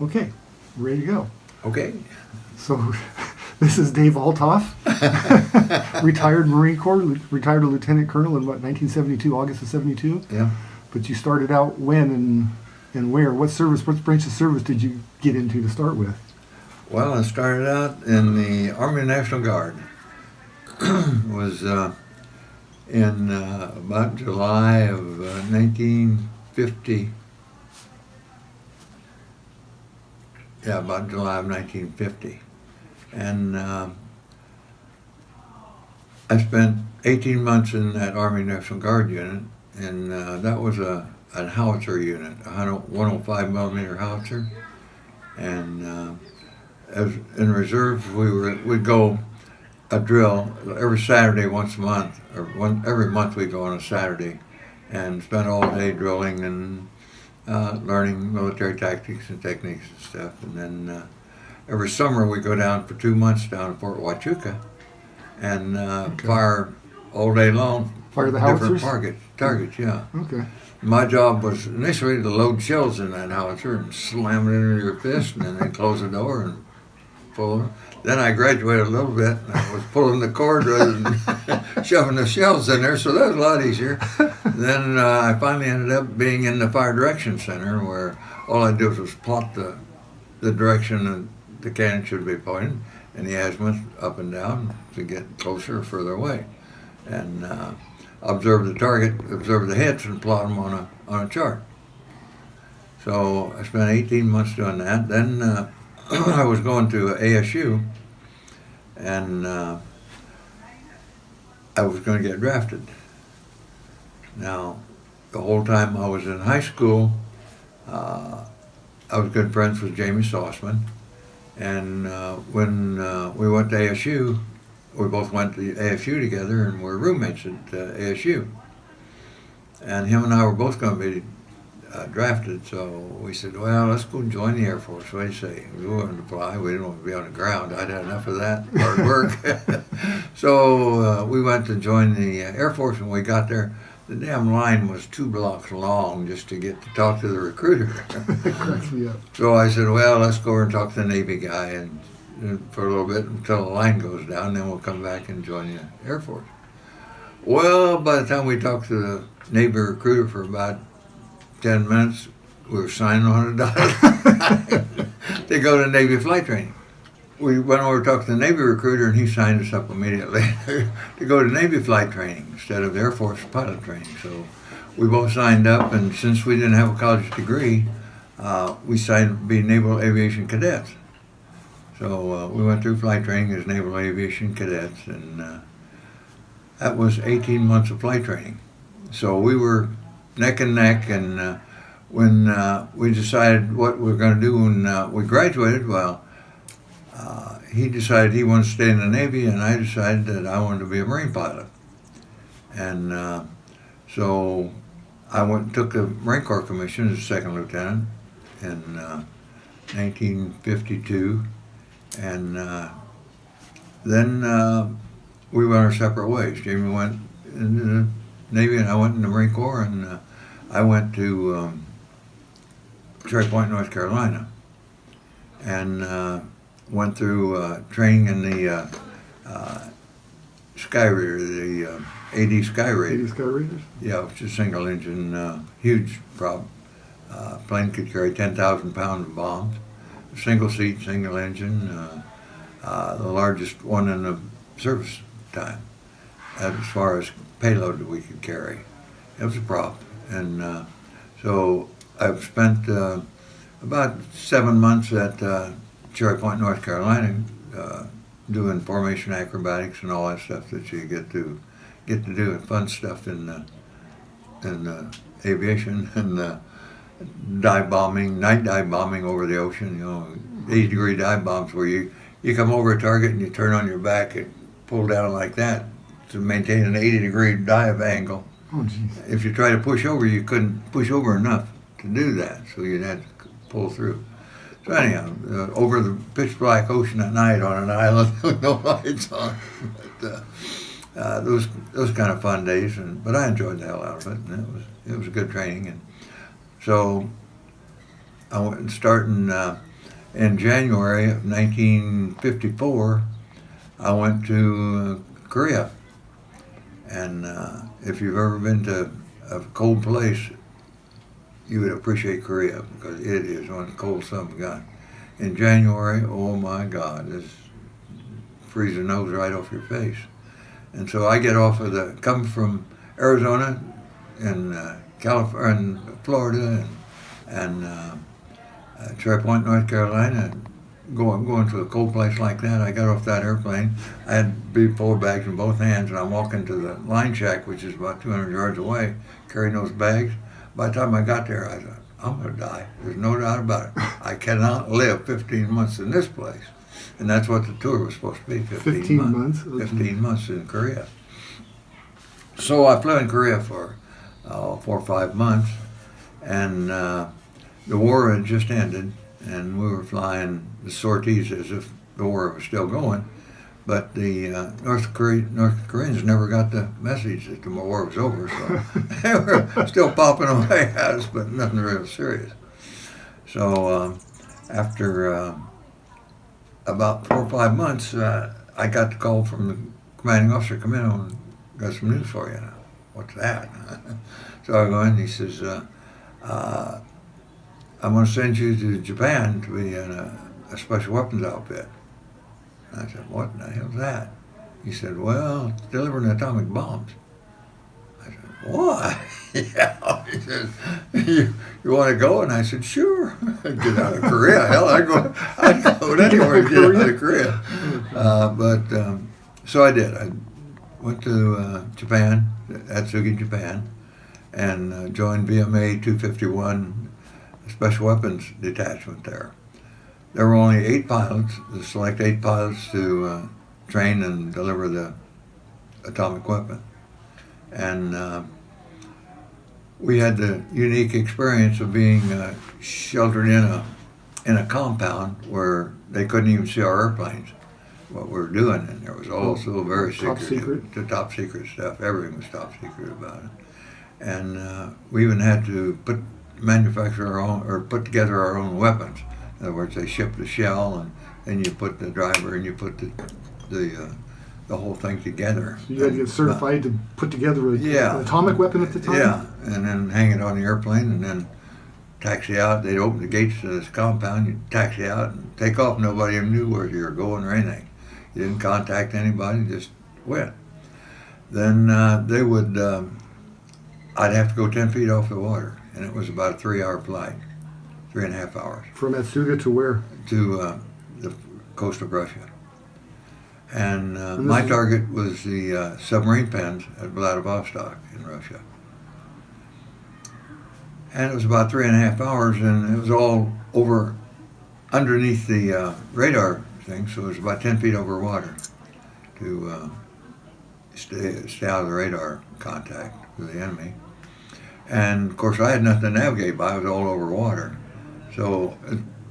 Okay, ready to go. Okay. So, this is Dave Althoff, retired Marine Corps, retired a lieutenant colonel in what, 1972, August of 72? Yeah. But you started out when and where? What service, what branch of service did you get into to start with? Well, I started out in the Army National Guard. Was in about July of 1950. Yeah, about July of 1950. And I spent 18 months in that Army National Guard unit, and that was a howitzer unit, a 105 millimeter howitzer. And as in reserve, we'd go a drill every Saturday once a month, or every month we'd go on a Saturday, and spend all day drilling and learning military tactics and techniques and stuff. And then every summer we go down for 2 months down to Fort Huachuca and fire all day long. Fire the different howitzers? Targets, yeah. Okay. My job was initially to load shells in that howitzer and slam it into your fist, and then close the door and pull it. Then I graduated a little bit, and I was pulling the cord rather than shoving the shells in there, so that was a lot easier. Then I finally ended up being in the Fire Direction Center, where all I did was plot the direction that the cannon should be pointed, and the azimuth up and down to get closer or further away. And observe the target, observe the hits, and plot them on a chart. So I spent 18 months doing that. Then I was going to ASU, and I was going to get drafted. Now, the whole time I was in high school, I was good friends with Jamie Sauceman, and when we went to ASU, we both went to ASU together, and we're roommates at ASU. And him and I were both going to be drafted, so we said, well, let's go join the Air Force. What do you say? We wanted to fly. We didn't want to be on the ground. I'd had enough of that hard work. So we went to join the Air Force, and we got there. The damn line was 2 blocks long just to get to talk to the recruiter. It cracks me up. So I said, well, let's go over and talk to the Navy guy and for a little bit until the line goes down, then we'll come back and join the Air Force. Well, by the time we talked to the Navy recruiter for about 10 minutes, we were signing on a dotted to go to Navy flight training. We went over to talk to the Navy recruiter, and he signed us up immediately to go to Navy flight training instead of Air Force pilot training. So we both signed up, and since we didn't have a college degree, we signed up to be Naval Aviation Cadets. So we went through flight training as Naval Aviation Cadets, and that was 18 months of flight training. So we were neck and neck, and when we decided what we were going to do when we graduated, well, he decided he wanted to stay in the Navy, and I decided that I wanted to be a Marine pilot. And so I went and took the Marine Corps commission as a second lieutenant in 1952, and then we went our separate ways. Jamie went into the Navy, and I went in the Marine Corps, and I went to Cherry Point, North Carolina, and went through training in the Sky Raider, the AD Sky Raider. AD Sky Raiders? Yeah, it's a single engine, huge prop. Plane could carry 10,000 pounds of bombs. Single seat, single engine, the largest one in the service time as far as payload that we could carry. It was a prop. And so I've spent about 7 months at Cherry Point, North Carolina, doing formation acrobatics and all that stuff that you get to do, and fun stuff in aviation, and dive bombing, night dive bombing over the ocean. 80-degree dive bombs where you come over a target and you turn on your back and pull down like that to maintain an 80-degree dive angle. Oh, geez. If you try to push over, you couldn't push over enough to do that, so you'd have to pull through. So anyhow, over the pitch black ocean at night on an island with no lights on. But those kind of fun days, but I enjoyed the hell out of it, and it was a good training. And so I went starting in January of 1954. I went to Korea, and if you've ever been to a cold place, you would appreciate Korea because it is one of the coldest I've got. In January, oh my God, it's freeze the nose right off your face. And so I get off of come from Arizona and California and Florida and Cherry Point, North Carolina, going to a cold place like that. I got off that airplane. I had B4 bags in both hands, and I'm walking to the line shack, which is about 200 yards away, carrying those bags. By the time I got there, I thought, I'm going to die. There's no doubt about it. I cannot live 15 months in this place. And that's what the tour was supposed to be, 15 months. 15 months in Korea. So I flew in Korea for 4 or 5 months, and the war had just ended, and we were flying the sorties as if the war was still going. But the North Koreans never got the message that the war was over, so they were still popping away at us, but nothing real serious. So after about 4 or 5 months, I got the call from the commanding officer, come in and got some news for you. What's that? So I go in, he says, I'm going to send you to Japan to be in a special weapons outfit. I said, what in the hell's that? He said, well, it's delivering atomic bombs. I said, what? Yeah. He said, you want to go? And I said, sure. Get out of Korea. Hell, I'd go anywhere to get out of Korea. So I did. I went to Japan, Atsugi, Japan, and joined VMA 251 Special Weapons Detachment there. There were only 8 pilots, select 8 pilots to train and deliver the atomic weapon. And we had the unique experience of being sheltered in a compound where they couldn't even see our airplanes, what we were doing. And there was also very secret. The top secret stuff. Everything was top secret about it. And we even had to manufacture our own, or put together our own weapons. In other words, they shipped the shell, and then you put the driver, and you put the whole thing together. So you had to get certified to put together an atomic weapon at the time? Yeah, and then hang it on the airplane, and then taxi out. They'd open the gates to this compound, you'd taxi out and take off. Nobody even knew where you were going or anything. You didn't contact anybody, just went. Then they would, I'd have to go 10 feet off the water, and it was about a 3-hour flight. 3.5 hours. From Atsuga to where? To the coast of Russia. And my target was the submarine pens at Vladivostok in Russia. And it was about 3.5 hours, and it was all over underneath the radar thing, so it was about 10 feet over water to stay out of the radar contact with the enemy. And of course I had nothing to navigate by, I was all over water. So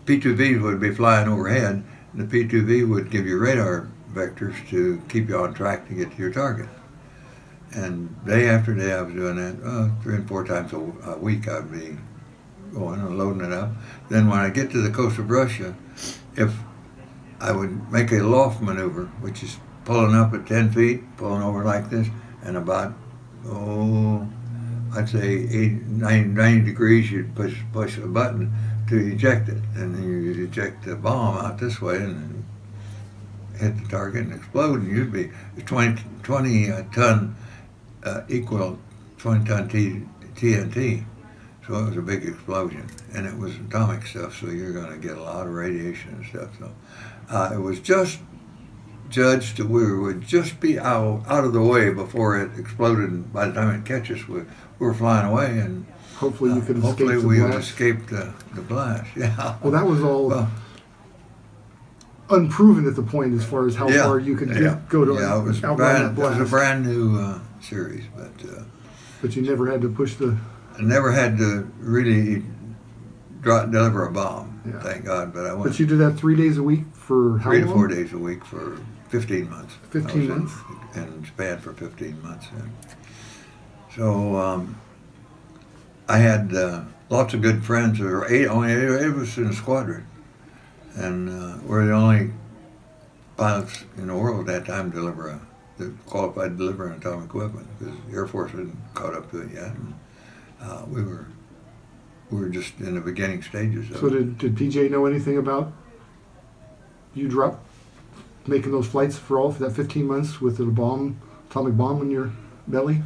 P2Vs would be flying overhead, and the P2V would give you radar vectors to keep you on track to get to your target. And day after day I was doing that. 3 and 4 times a week I'd be going and loading it up. Then when I get to the coast of Russia, if I would make a loft maneuver, which is pulling up at 10 feet, pulling over like this, and about, I'd say 90 degrees, you'd push a button to eject it, and then you'd eject the bomb out this way and hit the target and explode, and you'd be 20 ton equal 20 ton TNT. So it was a big explosion, and it was atomic stuff, so you're going to get a lot of radiation and stuff. So it was just judged that we would just be out of the way before it exploded, and by the time it catches, we were flying away, and hopefully you could escape hopefully the we blast. would escape the blast. Yeah. Well, that was all unproven at the point as far as how far you could go to it was outrun that blast. It was a brand new series, but you never had to push the. I never had to really deliver a bomb, thank God. But I went. But you did that 3 days a week for how long? 3 to 4 days a week for 15 months. 15 months? In Japan for 15 months. Yeah. So I had lots of good friends. There were only eight of us in the squadron, and we're the only pilots in the world at that time that qualified to deliver an atomic weapon, because the Air Force hadn't caught up to it yet. And, we were just in the beginning stages of So it. did PJ know anything about you making those flights for that 15 months with the atomic bomb in your belly?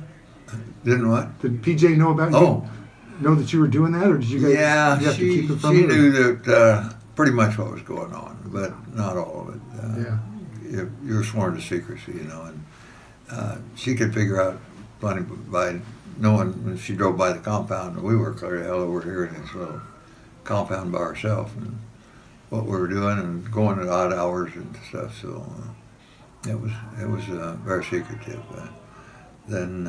Didn't what? Did PJ know about you? Know that you were doing that, or did you guys Yeah, you have to keep it from she you? knew that pretty much what was going on, but not all of it. You're sworn to secrecy, and she could figure out plenty by knowing when she drove by the compound. We were clear the hell over here in this little compound by ourselves, and what we were doing, and going at odd hours and stuff. So it was very secretive. Then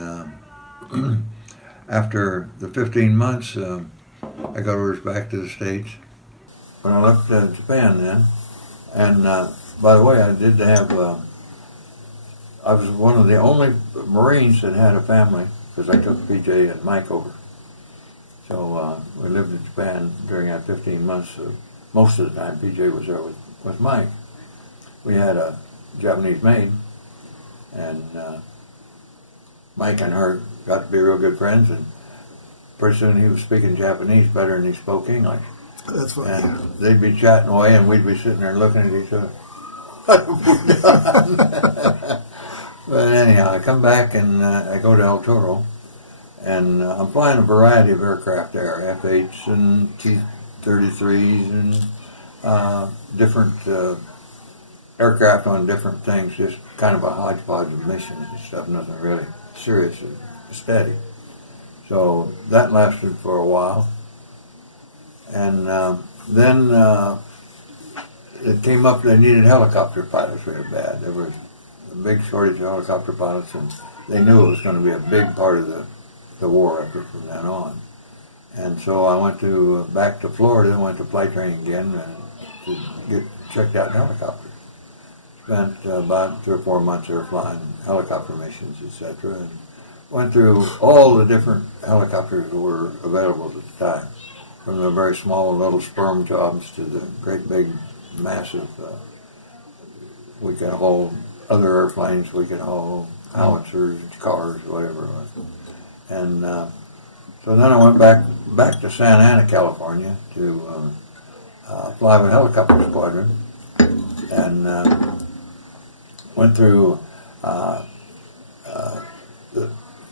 after the 15 months, I got orders back to the States. When I left Japan then, and by the way, I did have, I was one of the only Marines that had a family, because I took PJ and Mike over. So we lived in Japan during that 15 months. Most of the time, PJ was there with Mike. We had a Japanese maid, and Mike and her got to be real good friends, and pretty soon he was speaking Japanese better than he spoke English. That's right. And they'd be chatting away, and we'd be sitting there looking at each other. But anyhow, I come back and I go to El Toro, and I'm flying a variety of aircraft there, F-8s and T-33s and different aircraft on different things, just kind of a hodgepodge of missions and stuff, nothing really serious and steady. So that lasted for a while. And then it came up they needed helicopter pilots really bad. There was a big shortage of helicopter pilots, and they knew it was going to be a big part of the war effort from then on. And so I went back to Florida and went to flight training again to get checked out in helicopters. Spent about 3 or 4 months there flying helicopter missions, etc., and went through all the different helicopters that were available at the time, from the very small little sperm jobs to the great big massive, we could haul other airplanes, we could haul howitzers, cars, whatever it was. And so then I went back to Santa Ana, California to fly with helicopter squadron, and went through the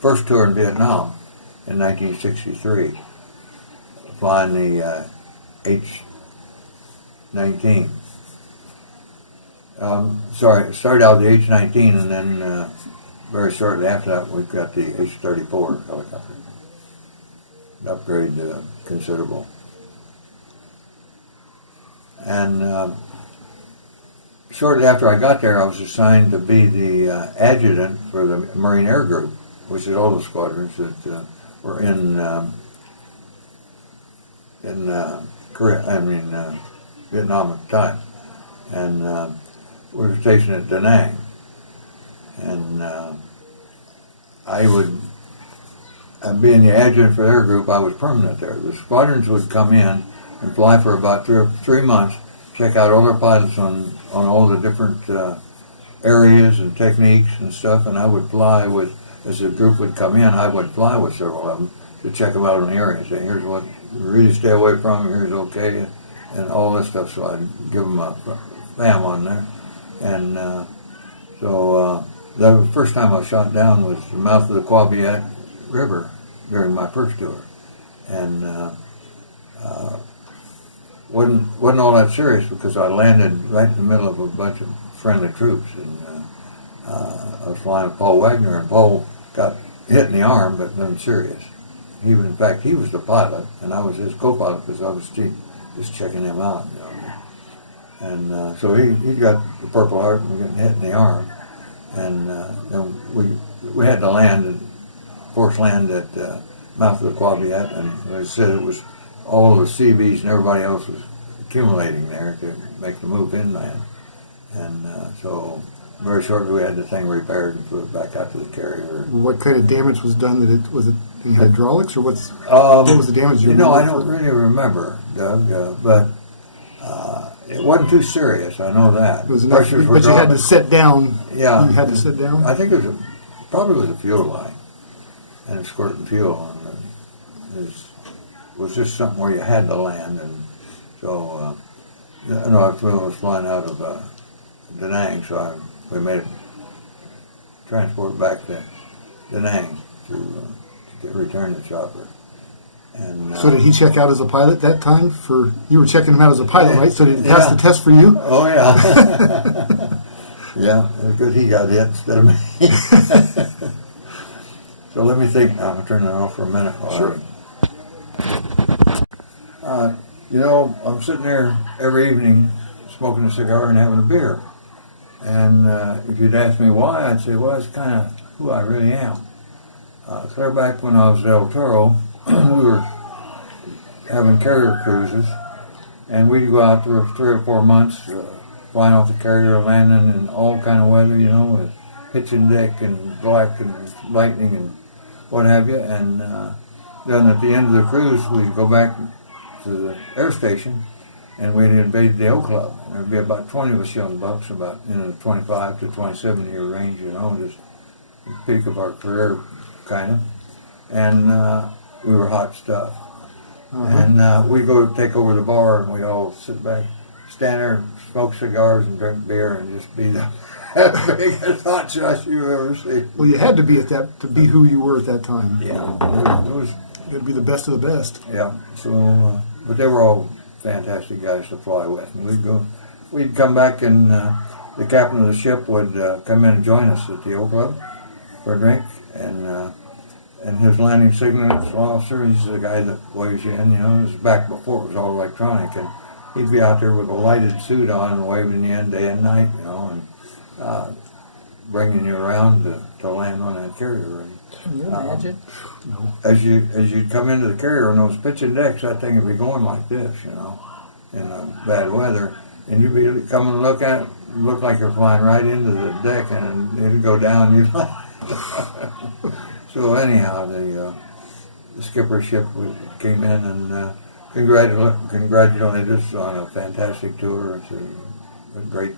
first tour in Viet Nam in 1963, flying the H-19. It started out the H-19, and then very shortly after that we got the H-34 helicopter. The upgrade considerable. And shortly after I got there, I was assigned to be the adjutant for the Marine Air Group, which is all the squadrons that were in Viet Nam at the time. And we were stationed at Da Nang. And being the adjutant for their group, I was permanent there. The squadrons would come in and fly for about 3 months, check out all their pilots on all the different areas and techniques and stuff, and I would fly with, as the group would come in, I would fly with several of them to check them out on the area and say, here's what you really stay away from, here's okay, and all this stuff, so I'd give them a fam on there. And so the first time I was shot down was the mouth of the Viet River during my first tour. And wasn't all that serious because I landed right in the middle of a bunch of friendly troops, and I was flying with Paul Wagner, and Paul got hit in the arm, but nothing serious. He was the pilot, and I was his co-pilot because I was just checking him out, you know. And so he got the Purple Heart and getting hit in the arm, and then we had to force land at mouth of the Viet, and as I said, it was all the CVs and everybody else was accumulating there to make the move inland. And so very shortly we had the thing repaired and put it back out to the carrier. What kind of damage was done? That it Any hydraulics, or what was the damage? You know, I don't really remember, Doug, but it wasn't too serious. I know that. It was enough, Pressures were but you had to dropping. sit down. Yeah. You had to sit down? I think it was probably the fuel line, and it's squirting fuel on it. It was just something where you had to land, and so our fuel was flying out of Da Nang, so we made it transport back to Da Nang to return the chopper. And so did he check out as a pilot that time? You were checking him out as a pilot, right? So did he pass the test for you? Oh yeah. Yeah, it's good he got it instead of me. So let me think now. I'll turn that off for a minute. Sure. You know, I'm sitting there every evening smoking a cigar and having a beer. And if you'd ask me why, I'd say, well, it's kind of who I really am. Clear back when I was at El Toro, we were having carrier cruises, and we'd go out there for 3 or 4 months, flying off the carrier, landing in all kind of weather, you know, with pitching deck and black and lightning and what have you. And then at the end of the cruise, we'd go back to the air station, and we'd invade the O Club. And there'd be about 20 of us young bucks, about in the 25 to 27 year range, you know, just the peak of our career, kind of. And we were hot stuff. And we'd go take over the bar, and we'd all sit back, stand there, smoke cigars and drink beer, and just be the biggest hot shots you ever see. Well, you had to be to be who you were at that time. Yeah, it was. It'd be the best of the best. Yeah. So, but they were all fantastic guys to fly with, and we'd come back, and the captain of the ship would come in and join us at the O Club for a drink, and his landing signal officer, he's the guy that waves you in, you know. This is back before it was all electronic, and he'd be out there with a lighted suit on and waving you in day and night, you know, and bringing you around to land on that carrier. And, can you imagine? No. As you'd come into the carrier on those pitching decks, that thing would be going like this, you know, in bad weather, and you'd be coming to look like you're flying right into the deck, and it'd go down. You'd So anyhow, the skipper ship came in and congratulated us on a fantastic tour. It's a great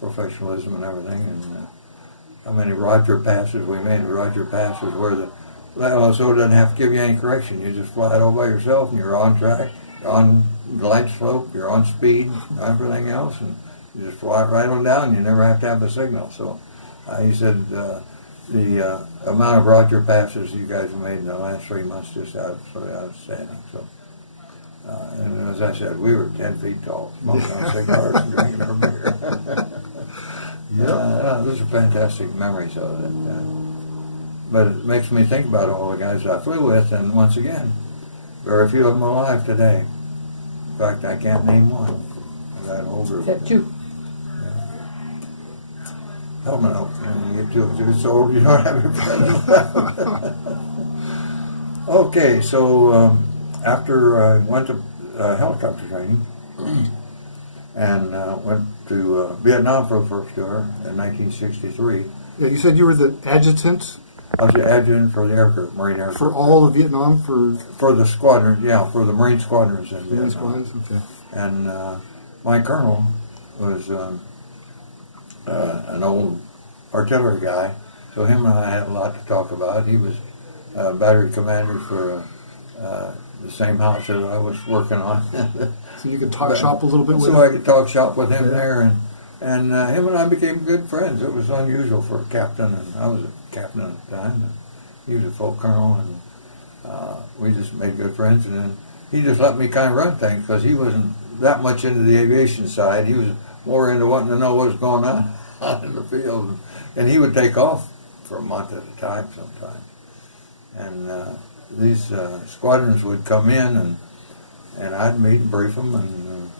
professionalism and everything, and how many Roger passes we made. Roger passes where the LSO doesn't have to give you any correction. You just fly it all by yourself, and you're on track, you're on glide slope, you're on speed, everything else, and you just fly it right on down. You never have to have a signal. So he said the amount of Roger passes you guys have made in the last 3 months just absolutely outstanding. So, and as I said, we were 10 feet tall, smoking our cigars and drinking our beer. Those are fantastic memories of it. But it makes me think about all the guys I flew with, and once again, very few of them are alive today. In fact, I can't name one. That whole group. Except you. Helmet, and you get too old, you don't have your present. Okay, so after I went to helicopter training and went to Viet Nam for the first tour in 1963. Yeah, you said you were the adjutant I was the adjutant for the aircraft, Marine Aviator. for all of Vietnam For the squadron, yeah, for the Marine squadrons in Marine Vietnam. squadrons. Okay. And my colonel was an old artillery guy, so him and I had a lot to talk about. He was battery commander for the same house that I was working on. So you could talk shop a little bit with So him? I could talk shop with him there, and him and I became good friends. It was unusual for a captain, and I was a captain at the time. And he was a full colonel, and we just made good friends. And then he just let me kind of run things because he wasn't that much into the aviation side. He was more into wanting to know what was going on out in the field. And he would take off for a month at a time sometimes. And these squadrons would come in, and I'd meet and brief them and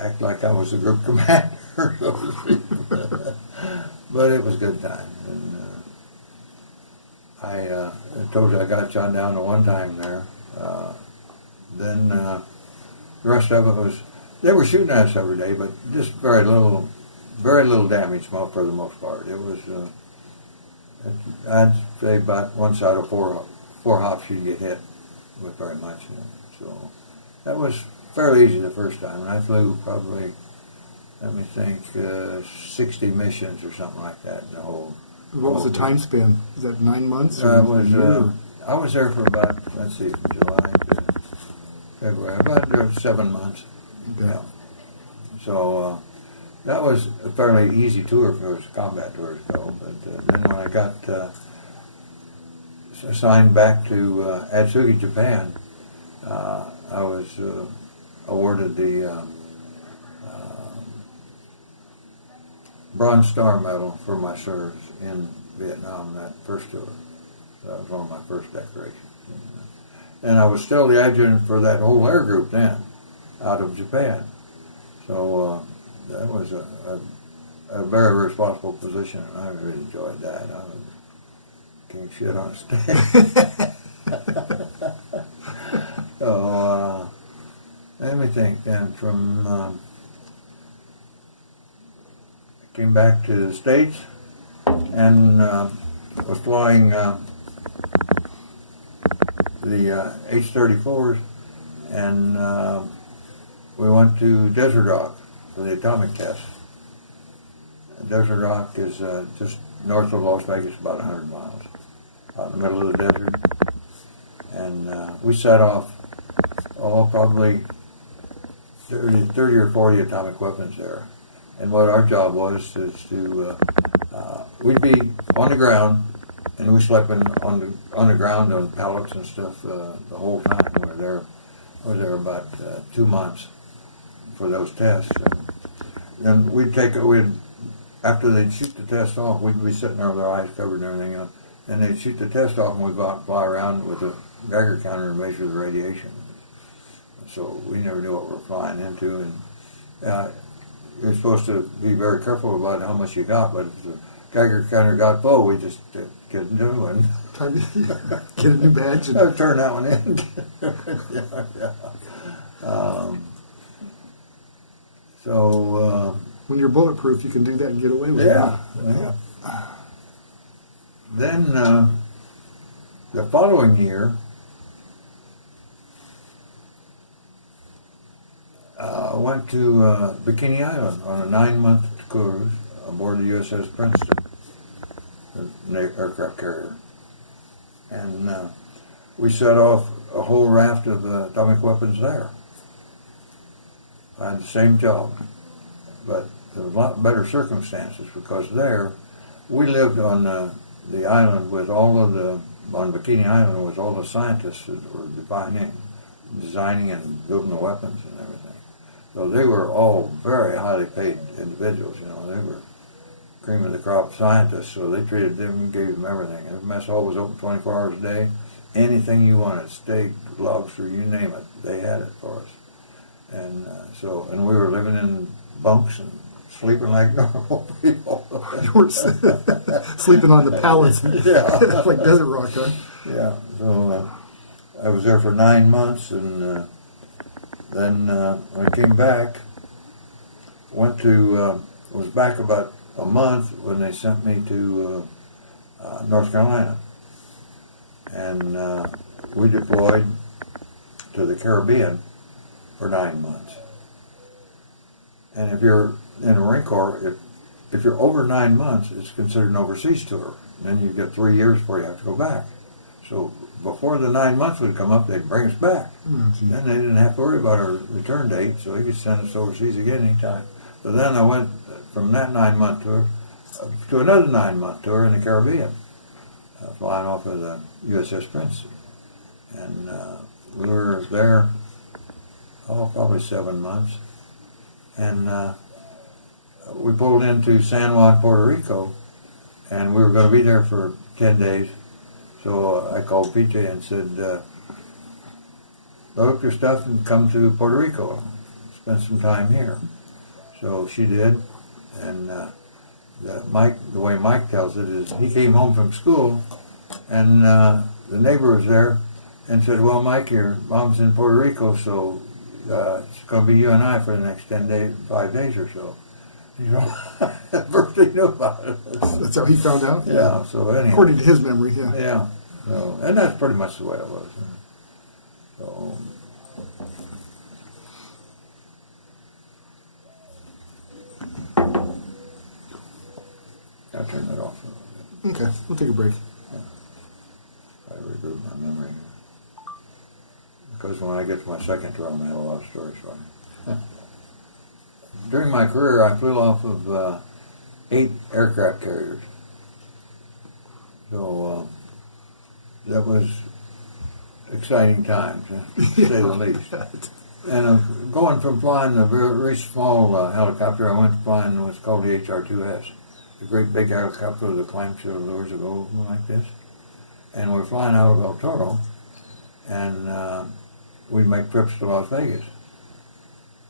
act like I was a group commander, so to speak. But it was a good time. And I told you I got shot down to one time there. Then the rest of it was, they were shooting at us every day, but just very little damage for the most part. It was, I'd say about one side of 4 hops you'd get hit with very much. So that was fairly easy the first time, and I flew probably, let me think, 60 missions or something like that. The whole. What was the time span? Is that 9 months? I was there for about, let's see, from July to February, about 7 months. Okay. Yeah. So that was a fairly easy tour for those combat tours, though. But then when I got assigned back to Atsugi, Japan, I was awarded the Bronze Star Medal for my service in Viet Nam that first tour. That was one of my first decorations. And I was still the adjutant for that whole air group then, out of Japan. So that was a very responsible position, and I really enjoyed that. I can't shit on a stick. So let me think then. From I came back to the States and was flying the H-34s, and we went to Desert Rock for the atomic test. Desert Rock is just north of Las Vegas, about 100 miles, out in the middle of the desert. And we set off, probably 30 or 40 atomic weapons there. And what our job was is to, we'd be on the ground, and we slept on the ground on pallets and stuff the whole time we were there. I was there about 2 months for those tests. And then after they'd shoot the test off, we'd be sitting there with our eyes covered and everything else, and they'd shoot the test off, and we'd go out and fly around with a Geiger counter and measure the radiation. So we never knew what we were flying into, and you're supposed to be very careful about how much you got, but if the Geiger counter got full, we just get a new one. Get a new badge. And turn that one in. yeah. So when you're bulletproof, you can do that and get away with it. Yeah. Then the following year, I went to Bikini Island on a 9-month cruise aboard the USS Princeton, an aircraft carrier. And we set off a whole raft of atomic weapons there. I had the same job, but there was a lot better circumstances because there we lived on the island with on Bikini Island with all the scientists that were designing and building the weapons and everything. So they were all very highly paid individuals, they were cream of the crop scientists, so they treated them and gave them everything. And the mess hall was open 24 hours a day. Anything you wanted, steak, lobster, you name it, they had it for us. And and we were living in bunks and sleeping like normal people. You were sleeping on the pallets, Yeah. like Desert Rock, huh? Yeah, so I was there for 9 months, and then when I came back, was back about a month when they sent me to North Carolina. And we deployed to the Caribbean for 9 months. And if you're in the Marine Corps, if you're over 9 months, it's considered an overseas tour. Then you get 3 years before you have to go back. So before the 9 months would come up, they'd bring us back. Mm-hmm. Then they didn't have to worry about our return date, so they could send us overseas again anytime. So then I went from that 9-month tour to another 9-month tour in the Caribbean, flying off of the USS Princeton. And we were there, probably 7 months. And we pulled into San Juan, Puerto Rico, and we were going to be there for 10 days. So I called PJ and said, load up your stuff and come to Puerto Rico, spend some time here. So she did, and the way Mike tells it is he came home from school, and the neighbor was there and said, well, Mike, your mom's in Puerto Rico, so it's going to be you and I for the next 5 days or so. First he knew about it. That's how he found out? Yeah, so anyhow. According to his memory, yeah. Yeah, So, and that's pretty much the way it was. So, I'll turn it off for a little bit. Okay, we'll take a break. I regroup my memory. Because when I get to my second tour, I'm going to have a lot of stories for you. During my career, I flew off of 8 aircraft carriers. So that was exciting time, to say the least. And going from flying a very small helicopter, I went to flying what's called the HR-2S. A great big helicopter with a clamshell doors that go like this. And we're flying out of El Toro, and we'd make trips to Las Vegas.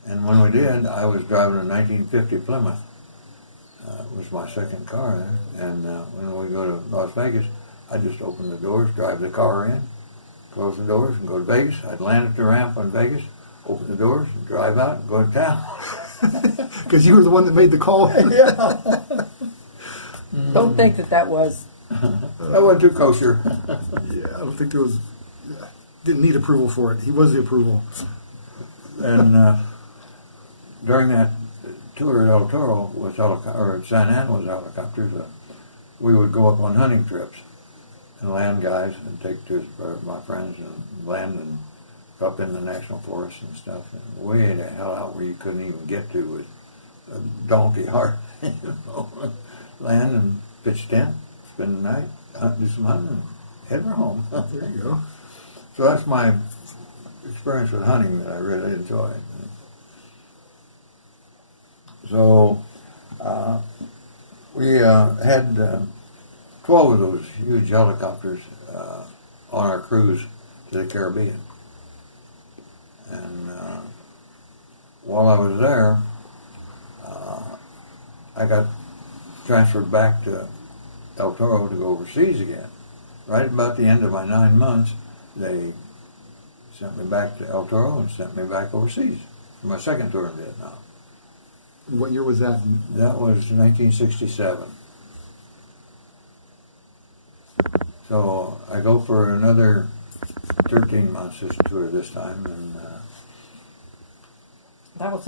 And when we did, I was driving a 1950 Plymouth. It was my second car there. And when we go to Las Vegas, I just open the doors, drive the car in, close the doors, and go to Vegas. I'd land at the ramp in Vegas, open the doors, and drive out, and go to town. Because you were the one that made the call. Yeah. Don't think that was. That wasn't too kosher. Yeah, I don't think there was. Didn't need approval for it. He was the approval. And during that tour at El Toro with or at San Juan with helicopters, we would go up on hunting trips and land guys and take to my friends and land and up in the national forest and stuff, and way the hell out where you couldn't even get to with a donkey heart. Land and pitch tent, spend the night, do some hunting, and head for home. There you go. So that's my experience with hunting that I really enjoyed. So we had 12 of those huge helicopters on our cruise to the Caribbean. And while I was there, I got transferred back to El Toro to go overseas again. Right about the end of my 9 months, they sent me back to El Toro and sent me back overseas for my second tour in Vietnam. What year was that? That was 1967. So I go for another 13 months this tour this time, and That was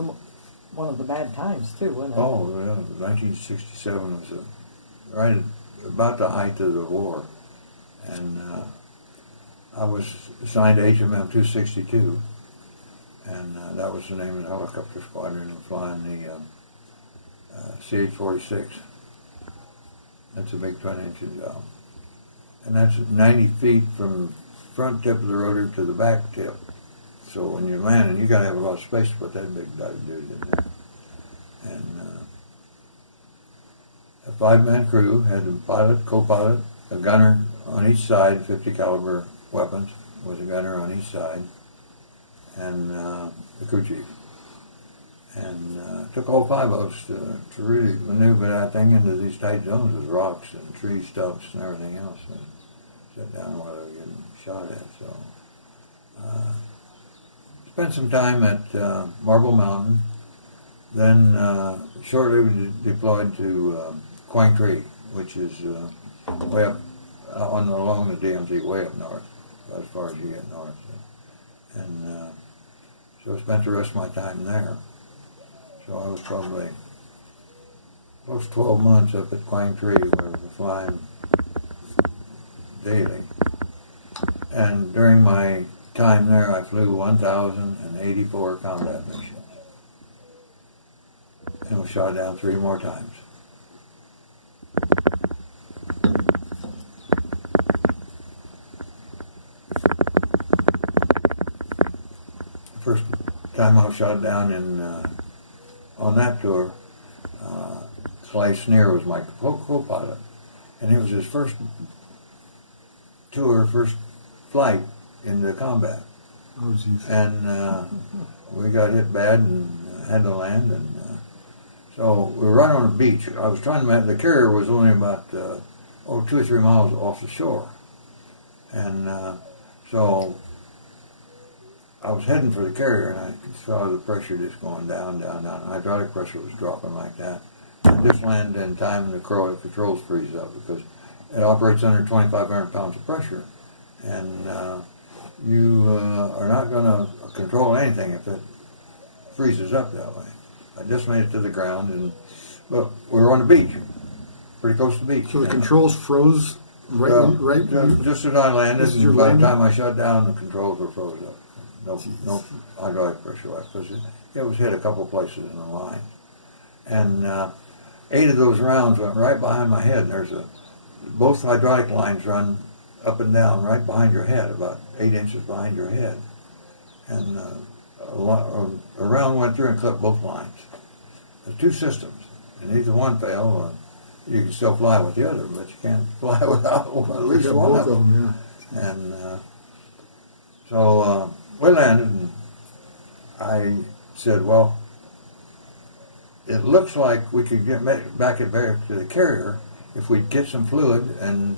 one of the bad times too, wasn't it? oh, yeah, 1967 was right about the height of the war, and I was assigned to HMM 262, and that was the name of the helicopter squadron, and flying the CH-46. That's a big twin-engine job, and that's 90 feet from the front tip of the rotor to the back tip. So when you're landing, you got to have a lot of space to put that big dude in there. And a 5-man crew had a pilot, co-pilot, a gunner on each side, 50 caliber weapons with a gunner on each side, and the crew chief. And it took all 5 of us to really maneuver that thing into these tight zones with rocks and tree stumps and everything else, and sit down while they were getting shot at. So spent some time at Marble Mountain. Then shortly we deployed to Quang Tri, which is way up along the DMZ, way up north, about as far as you get north. And so I spent the rest of my time there. So I was probably close to 12 months up at Quang Tri, where we were flying daily. And during my time there, I flew 1,084 combat missions. And was shot down 3 more times. First time I was shot down on that tour, Clay Sneer was my co-pilot, and it was his first tour, first flight into combat. Oh, jeez. And we got hit bad and had to land, and so we were right on a beach. I was trying to, the carrier was only about 2 or 3 miles off the shore, and so I was heading for the carrier, and I saw the pressure just going down, down, down. The hydraulic pressure was dropping like that. I just landed in time, and the controls freeze up because it operates under 2,500 pounds of pressure. and you are not going to control anything if it freezes up that way. I just made it to the ground, but we were on the beach, pretty close to the beach. So the controls froze right. Just as I landed, This is your and by landing? the time I shut down, the controls were froze up. No hydraulic pressure left, because it was hit a couple places in the line. And 8 of those rounds went right behind my head. And both hydraulic lines run up and down right behind your head, about 8 inches behind your head. And a round went through and clipped both lines. There's 2 systems, and either one fell, you can still fly with the other, but you can't fly without at least one of them. Yeah. And so we landed, and I said, well, it looks like we could get back to the carrier if we get some fluid and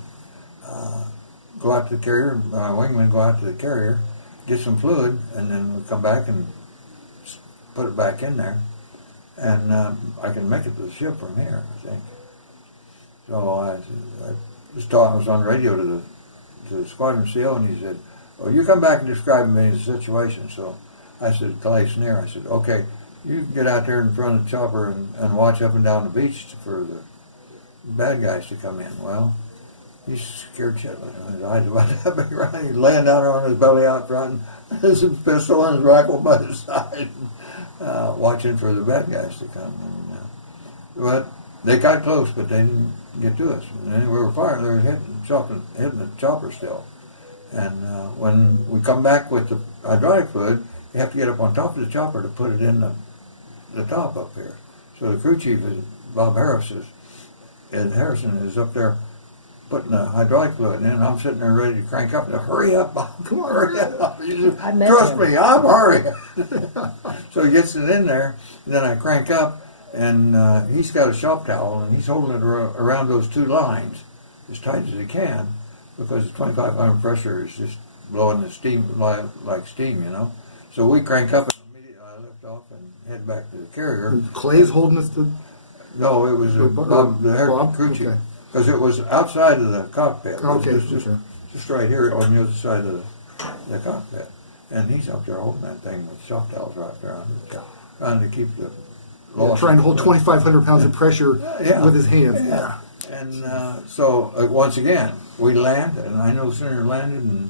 go out to the carrier, my wingman go out to the carrier, get some fluid, and then we come back and put it back in there, and I can make it to the ship from here, I think. So I was on the radio to the squadron CO, and he said, well, you come back and describe me the situation. So I said, Clay Sneer, I said, okay, you get out there in front of the chopper and watch up and down the beach for the bad guys to come in. Well, he's scared shitless. His eyes about that big around. He's laying down there on his belly out front, his pistol and his rifle by his side, watching for the bad guys to come. But they got close, but they didn't get to us. And then we were firing. They were hitting the chopper still. And when we come back with the hydraulic fluid, you have to get up on top of the chopper to put it in the top up here. So the crew chief is Bob Harrison is up there putting the hydraulic fluid in, and I'm sitting there ready to crank up. And hurry up, Bob! Come on, hurry up! Trust me, I'm hurrying. So he gets it in there, and then I crank up, and he's got a shop towel, and he's holding it around those 2 lines as tight as he can, because the 2,500 pressure is just blowing the steam like steam, you know. So we crank up, and immediately I lift off and head back to the carrier. And Clay's holding us to. No, it was the crew chief, because it was outside of the cockpit. Okay, just right here on the other side of the cockpit, and he's up there holding that thing with shop towels right there under the trying to keep the. Trying to hold 2,500 pounds of pressure with his hands. Yeah. And so once again, we land, and I no sooner landed and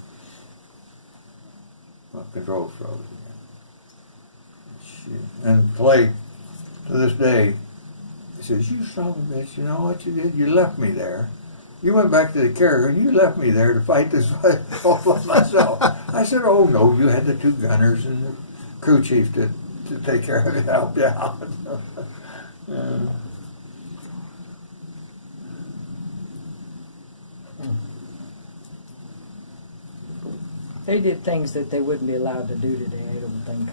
controls froze again. And Clay, to this day, he says, "You son of a bitch, you know what you did? You left me there. You went back to the carrier, and you left me there to fight this all by myself." I said, "Oh no, you had the 2 gunners and the crew chief to take care of it, help you out." They did things that they wouldn't be allowed to do today, I don't think.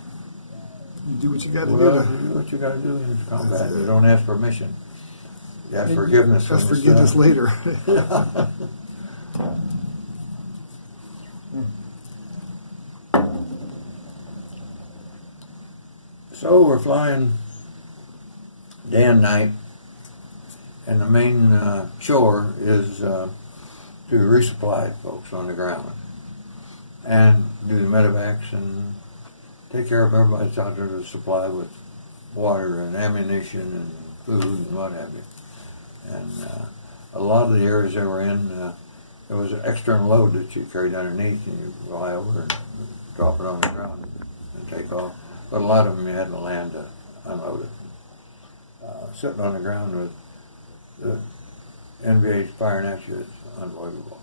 You do what you got to You do what you got to do in combat. You don't ask permission. You ask forgiveness. Ask forgiveness later. So we're flying day and night, and the main chore is to resupply folks on the ground and do the medivacs and take care of everybody that's out there to supply with water and ammunition and food and what have you. And a lot of the areas they were in, there was an external load that you carried underneath, and you fly over and drop it on the ground and take off. But a lot of them you had to land to unload it. Sitting on the ground with the NVA's firing at you is unbelievable.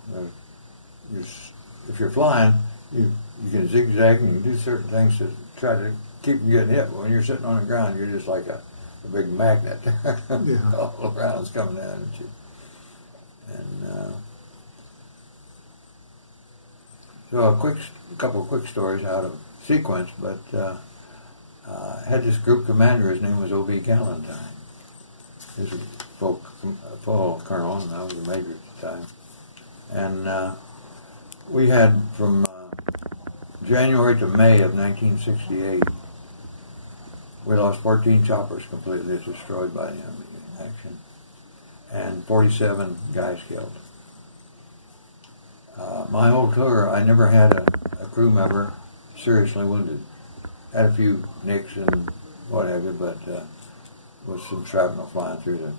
If you're flying, you can zigzag and you can do certain things to try to keep from getting hit. But when you're sitting on the ground, you're just like a big magnet. All around it's coming down at you. And so a couple of quick stories out of sequence, but had this group commander. His name was O.B. Galentine. He was a full colonel, and I was a major at the time. And we had from January to May of 1968, we lost 14 choppers completely destroyed by the enemy action, and 47 guys killed. my whole tour, I never had a crew member seriously wounded. Had a few nicks and what have you, but with some shrapnel flying through the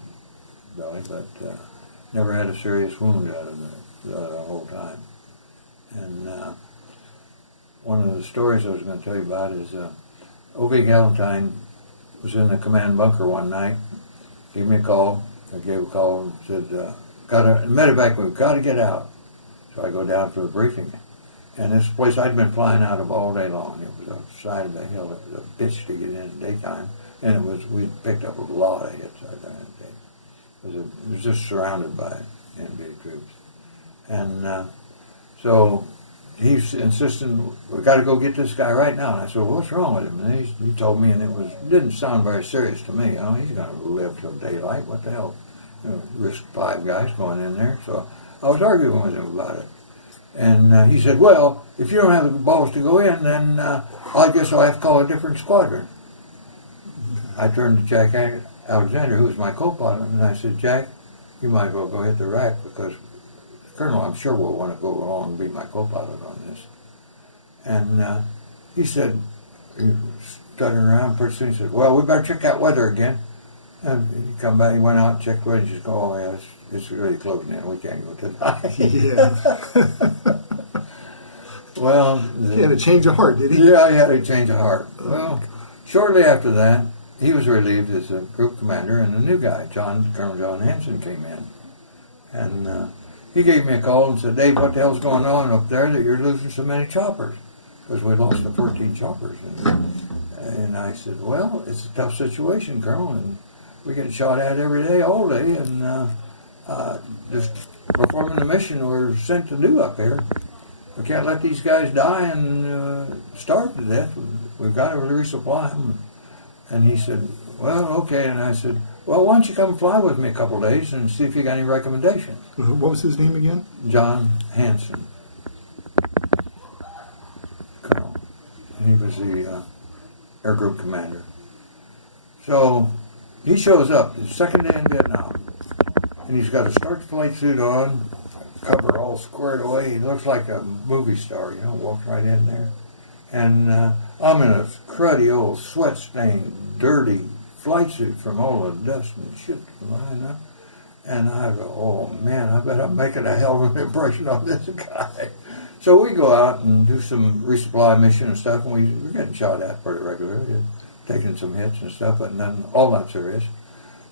belly, but never had a serious wound out of the whole time. And one of the stories I was going to tell you about is O.V. Galentine was in the command bunker one night, gave me a call. I gave a call and said, medevac, we've got to get out. So I go down for the briefing. And this place I'd been flying out of all day long. It was outside of the hill. It was a bitch to get in the daytime. And we picked up a lot of hits out there that day. It was just surrounded by enemy troops. And so he's insisting, we've got to go get this guy right now. And I said, well, what's wrong with him? And he told me, and it didn't sound very serious to me. You know, he's going to live till daylight. What the hell? You know, risk 5 guys going in there. So I was arguing with him about it. And he said, well, if you don't have the balls to go in, then I guess I'll have to call a different squadron. I turned to Jack Alexander, who was my co-pilot, and I said, Jack, you might as well go hit the rack because Colonel, I'm sure will want to go along and be my co-pilot on this. And he said, he was stuttering around, pretty soon he said, well, we better check that weather again. And he come back, he went out and checked the weather, and he said, oh yeah, it's really closing in, we can't go tonight. Yeah. Well, He had a change of heart, did he? yeah, he had a change of heart. Well, shortly after that, he was relieved as a group commander, and a new guy, Colonel John Hanson, came in. And he gave me a call and said, Dave, what the hell's going on up there that you're losing so many choppers? Because we lost the 14 choppers. And I said, well, it's a tough situation, Colonel, and we get shot at every day, all day, and just performing the mission we're sent to do up here. We can't let these guys die and starve to death. We've got to resupply them. And he said, well, okay. And I said, well, why don't you come fly with me a couple of days and see if you got any recommendations? What was his name again? John Hanson, Colonel. And he was the air group commander. So he shows up the second day in Vietnam, and he's got a starch flight suit on, cover all squared away. He looks like a movie star, you know, walks right in there. And I'm in a cruddy old sweat-stained, dirty flight suit from all the dust and shit flying up. And I go, oh man, I bet I'm making a hell of an impression on this guy. So we go out and do some resupply mission and stuff, and we're getting shot at pretty regularly, taking some hits and stuff, but none, all that serious.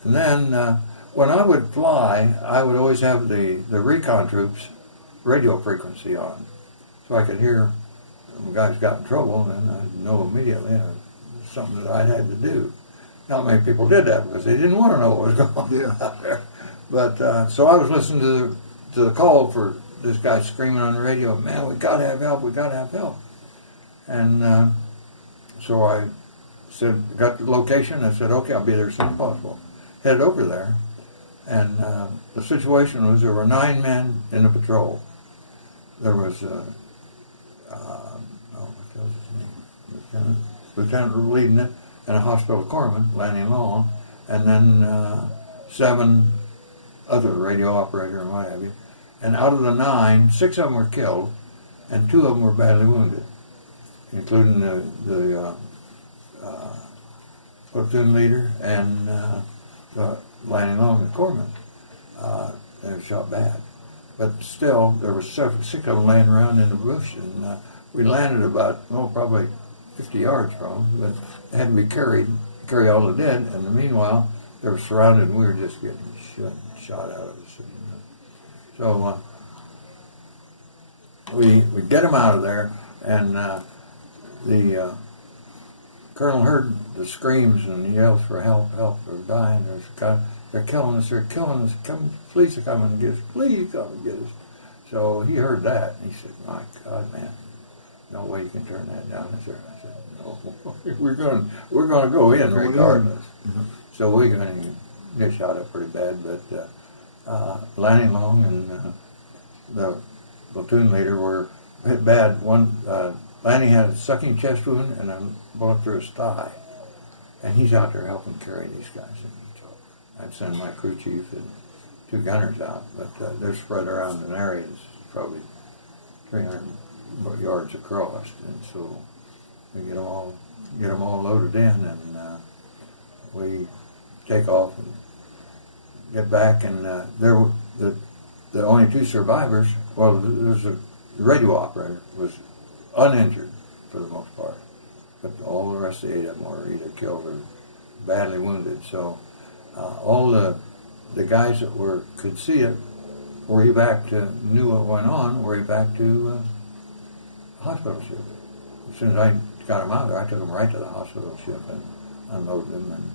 And then when I would fly, I would always have the recon troops radio frequency on, so I could hear when guys got in trouble, and then I'd know immediately something that I had to do. Not many people did that because they didn't want to know what was going on out there. But so I was listening to the call for this guy screaming on the radio, man, we got to have help, we got to have help. And so I said, got the location, I said, okay, I'll be there as soon as possible. Headed over there, and the situation was there were 9 men in the patrol. There was, Lieutenant leading it, and a hospital corpsman, Lanny Long, and then 7 other radio operator and what have you. And out of the 9, 6 of them were killed, and 2 of them were badly wounded, including the platoon leader and the Lanny Long, the corpsman. They were shot bad. But still, there were 6 of them laying around in the bush, and we landed about, probably 50 yards from them, but they had to be carry all the dead, and meanwhile, they were surrounded, and we were just getting shot out of us. So we get them out of there, and the colonel heard the screams and yells for help, they're dying, they're killing us, come, police are coming to get us, please come and get us. So he heard that, and he said, my God, man, no way you can turn that down. I said, no, we're going to go in regardless. Mm-hmm. So we're going to get shot up pretty bad, but Lanny Long and the platoon leader were hit bad. Lanny had a sucking chest wound and a bullet through his thigh, and he's out there helping carry these guys. And so I'd send my crew chief and 2 gunners out, but they're spread around an area that's probably 300 yards across, and so we get them all loaded in, and we take off and get back, and there were the only two survivors. Well, there's the radio operator was uninjured for the most part, but all the rest of the 8 of them were either killed or badly wounded. So all the guys that could see it were knew what went on, were back to hospital ship. As soon as I got them out there, I took them right to the hospital ship and unloaded them, and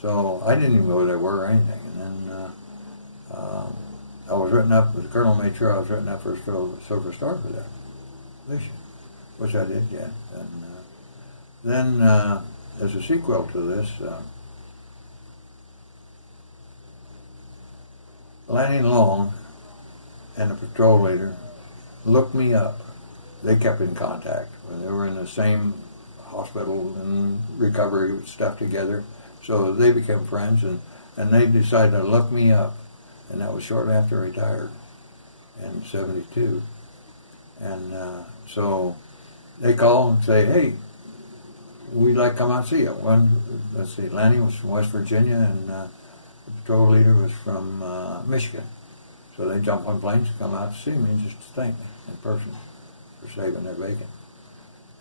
so I didn't even know where they were or anything. And then I was written up, the colonel made sure I was written up for a Silver Star for that mission, which I did get. And then as a sequel to this, Lanning Long and the patrol leader looked me up. They kept in contact. They were in the same hospital and recovery stuff together, so they became friends, and they decided to look me up, and that was shortly after I retired in '72. And so they call and say, hey, we'd like to come out and see you. Let's see, Lanning was from West Virginia, and the patrol leader was from Michigan. So they jump on planes to come out to see me, just to thank me in person for saving their bacon.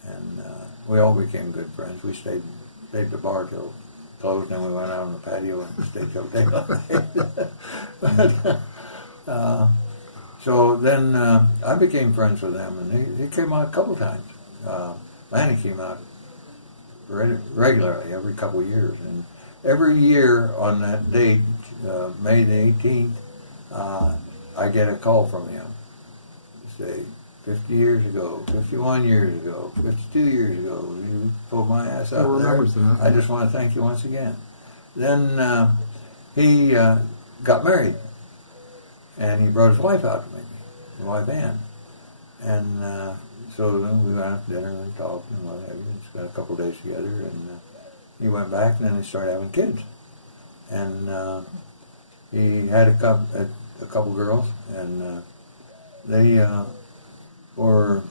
And we all became good friends. We stayed at the bar till closed, and then we went out on the patio and stayed till daylight. But, so then I became friends with them, and he came out a couple times. Lanning came out regularly every couple of years, and every year on that date, May the 18th, I get a call from him. Say, 50 years ago, 51 years ago, 52 years ago, you pulled my ass out there. I just want to thank you once again. Then he got married, and he brought his wife out to meet me, his wife Ann. And so then we went out to dinner and we talked and whatever. We spent a couple of days together, and he went back, and then they started having kids. And he had a couple girls, and they were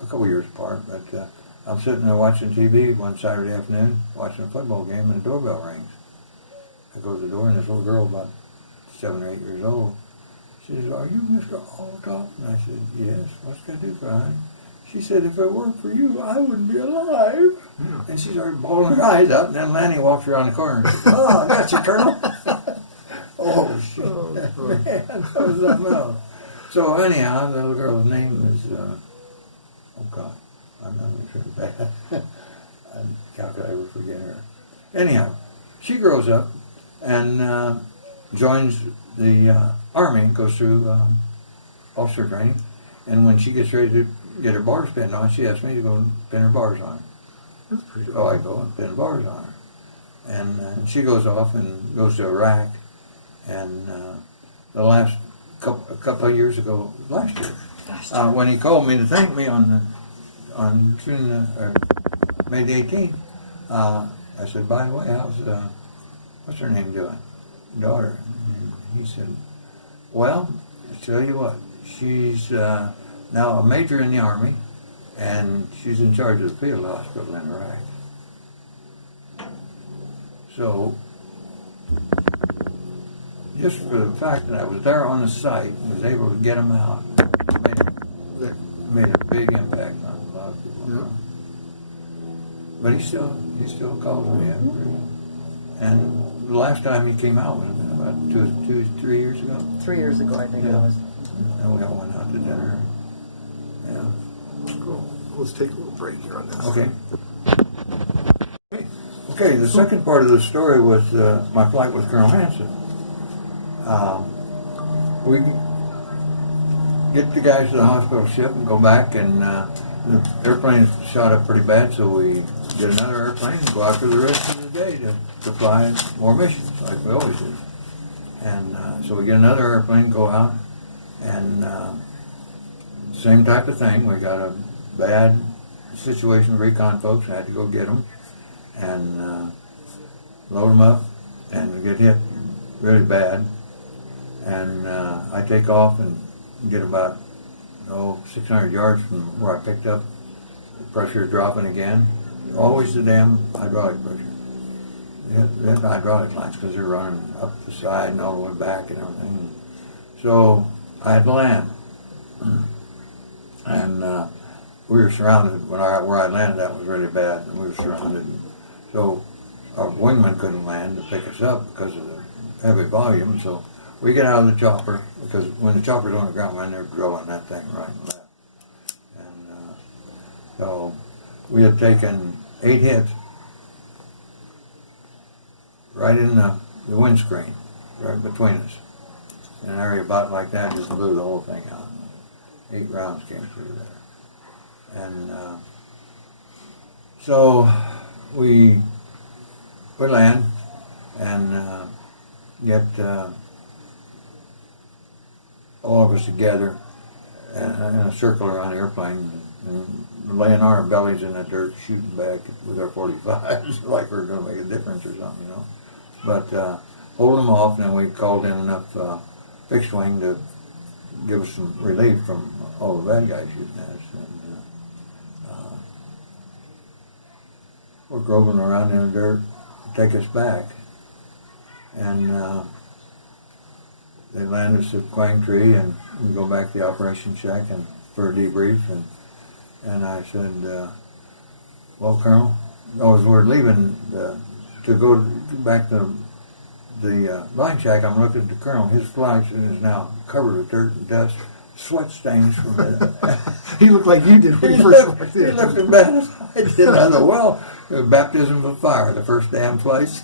a couple years apart. But I'm sitting there watching TV one Saturday afternoon, watching a football game, and the doorbell rings. I go to the door, and this little girl, about 7 or 8 years old, she says, "Are you Mr. Althoff?" And I said, "Yes." "What's that do for honey?" She said, "If it weren't for you, I wouldn't be alive." Yeah. And she started bawling her eyes out, and then Lanny walked around the corner and said, "Oh, that's you, Colonel." Oh, shit. Oh, man, that was something else. So anyhow, the little girl's name is, oh God, I'm not even sure bad. I doubt I ever forget her. Anyhow, she grows up and joins the Army and goes through officer training. And when she gets ready to get her bars pinned on, she asks me to go and pin her bars on. That's pretty cool. So I go and pin bars on her. And she goes off and goes to Iraq. And the last a couple of years ago, last year, when he called me to thank me on May the 18th, I said, "By the way, what's her name doing? Daughter." And he said, "Well, I tell you what, she's now a major in the Army, and she's in charge of the field hospital in Iraq." So, just for the fact that I was there on the site and was able to get them out, made a big impact on a lot of people. Yeah. But he still calls me after. And the last time he came out was about 3 years ago. 3 years ago, I think it was. And we all went out to dinner. Yeah. Cool. Let's take a little break here on this. Okay. Okay, the second part of the story was my flight with Colonel Hanson. We get the guys to the hospital ship and go back, and the airplane shot up pretty bad, so we get another airplane and go out for the rest of the day to fly more missions, like we always do. And so we get another airplane, go out, and same type of thing. We got a bad situation with recon folks. I had to go get them and load them up, and we get hit really bad. And I take off and get about 600 yards from where I picked up. The pressure is dropping again. Always the damn hydraulic pressure. The hydraulic lines, because they're running up the side and all the way back and everything. So I had to land. And we were surrounded. Where I landed, that was really bad, and we were surrounded. So our wingman couldn't land to pick us up because of the heavy volume. So we get out of the chopper, because when the chopper's on the ground, man, they're drilling that thing right and left. And so we had taken 8 hits right in the windscreen, right between us. And an area about like that just blew the whole thing out. 8 rounds came through there. And so we land and get all of us together in a circle around the airplane and laying our bellies in the dirt, shooting back with our 45s like we're going to make a difference or something, you know. But hold them off, and then we called in enough fixed wing to give us some relief from all the bad guys shooting at us. And, we're groping around in the dirt to take us back. And they land us at Quang Tree, and we go back to the operation shack and for a debrief. And I said, well, Colonel, as we're leaving to go back to the line shack, I'm looking at the Colonel. His flash is now covered with dirt and dust, sweat stains from it. He looked like you did when you first walked in. He looked as bad as I did. I thought, well, baptism of fire, the first damn place.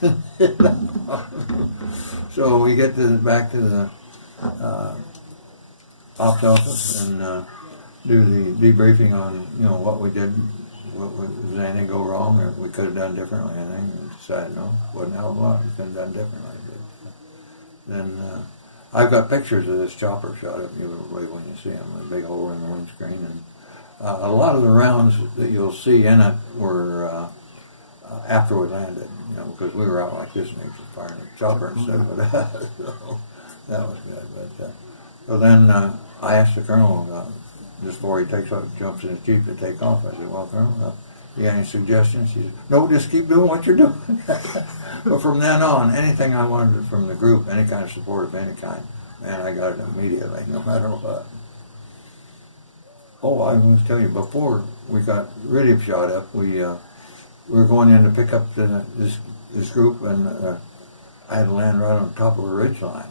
So we get back to the ops office and do the debriefing on what we did. Did anything go wrong, or we could have done differently? Anything? And decided no, wasn't a hell of a lot. We could have done differently. Then I've got pictures of this chopper shot up. You'll believe when you see them. A big hole in the windscreen, and a lot of the rounds that you'll see in it were after we landed. Because we were out like this, and they were firing a chopper instead of that. So that was good. But so then I asked the Colonel just before he jumps in his jeep to take off. I said, "Well, Colonel, you got any suggestions?" He said, "No, just keep doing what you're doing." But from then on, anything I wanted from the group, any kind of support of any kind, man, I got it immediately, no matter what. Oh, I was going to tell you, before we got really shot up, we were going in to pick up this group, and I had to land right on top of a ridge line.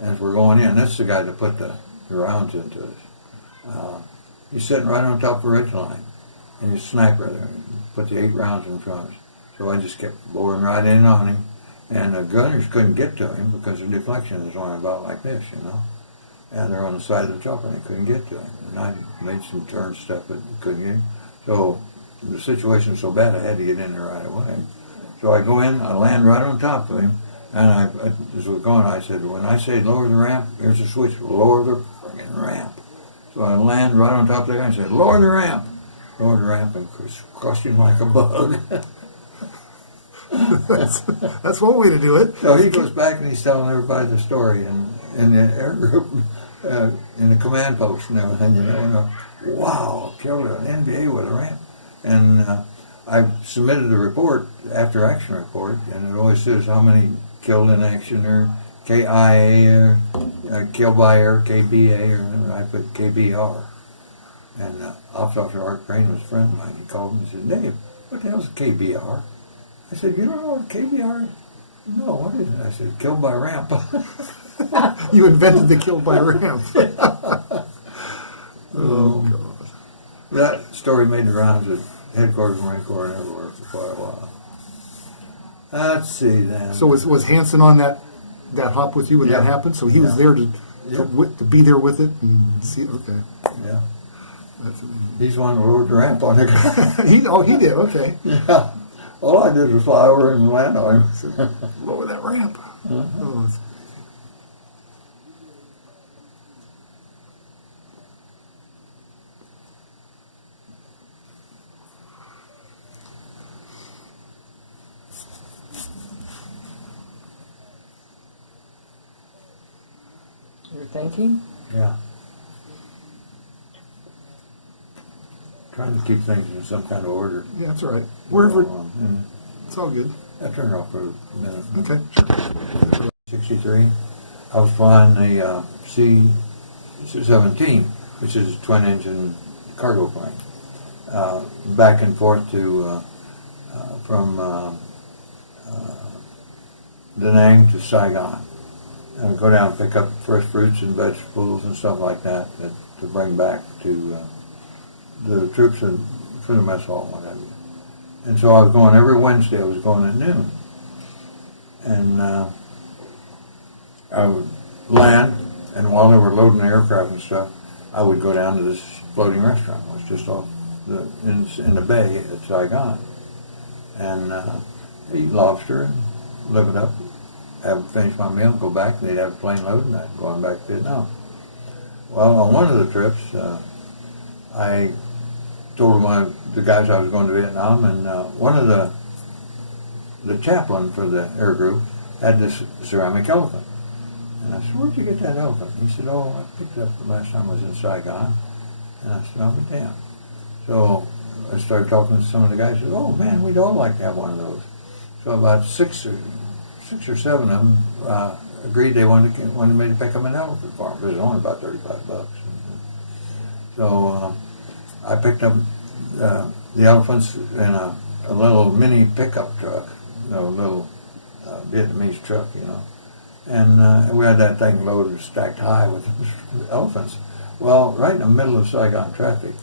And as we're going in, this is the guy that put the rounds into us. He's sitting right on top of a ridge line, and he's a sniper there. He put the 8 rounds in front of us. So I just kept boring right in on him, and the gunners couldn't get to him because the deflection is on about like this, and they're on the side of the chopper, and they couldn't get to him. And I made some turn stuff, but couldn't get him. So the situation was so bad, I had to get in there right away. So I go in, I land right on top of him, and as we're going, I said, when I say lower the ramp, there's a switch, lower the friggin' ramp. So I land right on top of the guy and said, lower the ramp, and crushed him like a bug. That's one way to do it. So he goes back and he's telling everybody the story in the air group, in the command post and everything, and wow, killed an NBA with a ramp. And I submitted the report, after action report, and it always says how many killed in action, or KIA, or killed by air, KBA, or I put KBR. And Ops Officer Art Crane was a friend of mine. He called me and said, Dave, what the hell's a KBR? I said, you don't know what KBR is? No, what is it? I said, killed by ramp. You invented the kill by ramp. Oh, God. That story made the rounds at headquarters, Marine Corps, and everywhere for quite a while. Let's see then. So was Hanson on that hop with you when that happened? So he was there to be there with it and see. Okay. Yeah. He's the one who rode the ramp on the ground. He did. Okay. Yeah. All I did was fly over and land on him. Lower that ramp. Oh, You're thinking? Yeah. trying to keep things in some kind of order. Yeah, that's all right. Wherever, And it's all good. I turned it off for a minute. Okay, sure. 63, I was flying the C-17, which is a twin-engine cargo plane, back and forth to from Da Nang to Saigon, and go down and pick up fresh fruits and vegetables and stuff like that, to bring back to the troops for the mess hall, what have you. And so I was going every Wednesday. I was going at noon, and I would land, and while they were loading the aircraft and stuff, I would go down to this floating restaurant. It was just off in the bay at Saigon, and eat lobster and live it up. Finish my meal, go back. They'd have a plane load, and I'd go on back to Vietnam. Well, on one of the trips, I told the guys I was going to Vietnam, and one of the chaplain for the air group had this ceramic elephant. And I said, "Where'd you get that elephant?" He said, "Oh, I picked it up the last time I was in Saigon." And I said, "I'll be damned." So I started talking to some of the guys. Said, "Oh man, we'd all like to have one of those." So about six or seven of them agreed they wanted me to pick up an elephant for them. It was only about $35. So I picked up the elephants in a little mini pickup truck, a little Vietnamese truck, and we had that thing loaded, stacked high with elephants. Well, right in the middle of Saigon traffic,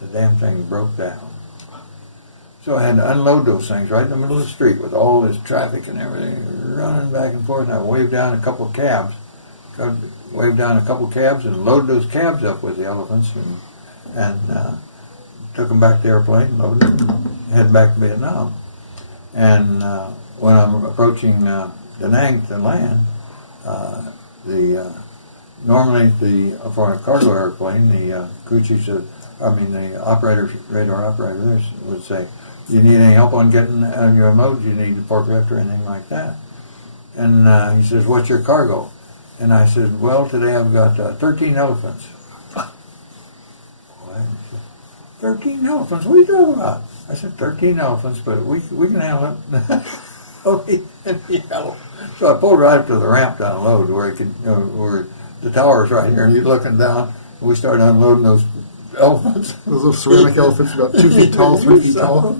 the damn thing broke down. So I had to unload those things right in the middle of the street with all this traffic and everything running back and forth. And I waved down a couple of cabs, and loaded those cabs up with the elephants, and took them back to the airplane, loaded them, and headed back to Vietnam. And when I'm approaching Da Nang to land, normally for a cargo airplane, the crew chief said, the radar operator there would say, "You need any help on getting your load? You need a forklift or anything like that?" And he says, "What's your cargo?" And I said, "Well, today I've got 13 elephants." What? 13 elephants? What are you talking about? I said, 13 elephants, but we can handle it. Okay. So I pulled right up to the ramp to unload where where the tower's right here, and you're looking down, and we started unloading those elephants. Those little ceramic elephants about 2 feet tall, 3 feet tall.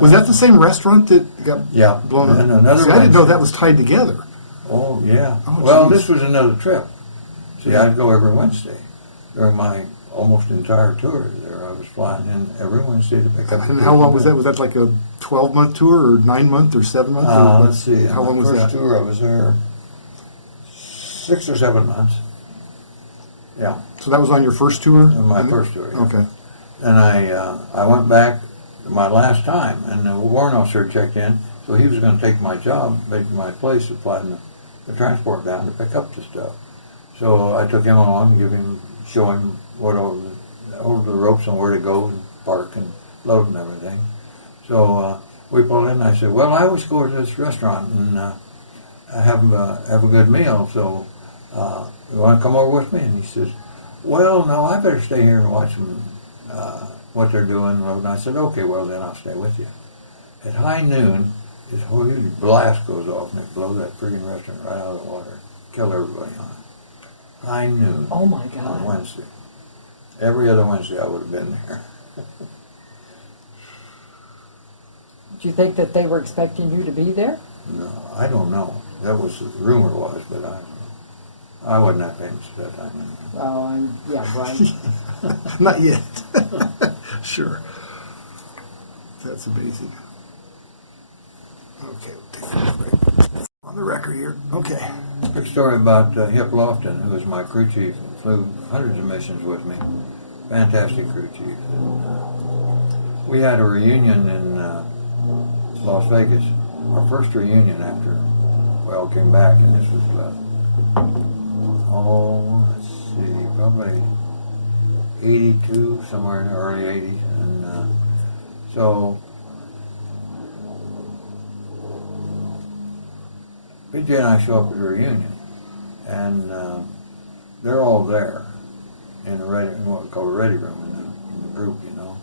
Was that the same restaurant that got blown up? Another. See, I didn't know that was tied together. Oh, yeah. Oh, well, geez. this was another trip. See, I'd go every Wednesday during my almost entire tour there. I was flying in every Wednesday to pick up. And how long was that? Was that like a 12-month tour, or 9-month, or 7-month? Let's see. How long was that? First tour, I was there 6 or 7 months. Yeah. So that was on your first tour? On my first tour. Yeah. Okay. And I went back my last time, and the warrant officer checked in, so he was going to take my job, my place, to fly the transport down to pick up the stuff. So I took him along, show him what all the ropes and where to go and park and load and everything. So we pulled in, and I said, "Well, I always go to this restaurant and have a good meal, so you want to come over with me?" And he says, "Well, no, I better stay here and watch them, what they're doing." And I said, "Okay, well, then I'll stay with you." At high noon, this huge blast goes off, and it blows that freaking restaurant right out of the water. Killed everybody on it. High noon. Oh my On God. Wednesday. Every other Wednesday I would have been there. Do you think that they were expecting you to be there? No, I don't know. That was the rumor was, but I wasn't that famous at that time. Oh, yeah, right. Not yet. Sure. That's amazing. Okay, we'll take that break. On the record here. Okay. Quick story about Hip Lofton, who was my crew chief, flew hundreds of missions with me. Fantastic crew chief. We had a reunion in Las Vegas, our first reunion after we all came back, and this was, let's see, probably 82, somewhere in the early 80s, and so PJ and I show up at the reunion, and they're all there, in the ready, in what we call the ready room in the group, you know.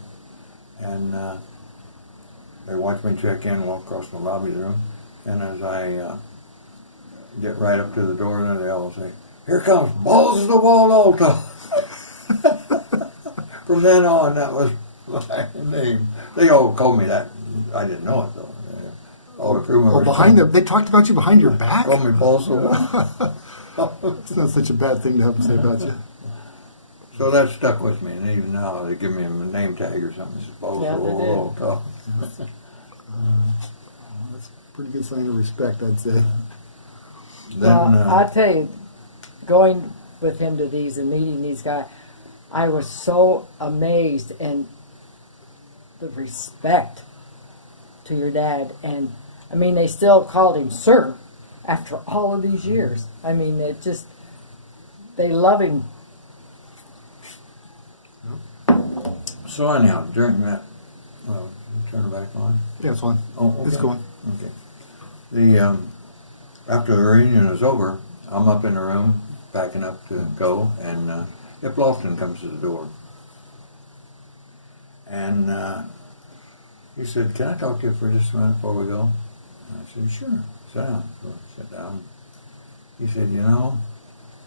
And they watch me check in, walk across the lobby room, and as I get right up to the door, then they all say, "Here comes balls to the wall, Althoff." From then on, that was my name. They all called me that. I didn't know it though. All the crew members. Oh, behind them, they talked about you behind your back? Called me balls to the wall. It's not such a bad thing to have to say about you. So that stuck with me, and even now they give me a name tag or something. It says balls to the wall, Althoff. That's a pretty good sign of respect, I'd say. Then, I tell you, going with him to these and meeting these guys, I was so amazed and the respect to your dad. And I mean, they still called him sir after all of these years. I mean, they love him. so anyhow, during that, well, turn it back on. Yeah, it's on. Oh, okay. It's going. Okay. The after the reunion is over, I'm up in the room packing up to go, and Ip Lofton comes to the door, and he said, "Can I talk to you for just a minute before we go?" And I said, "Sure, sit down." So I sat down. He said, "You know,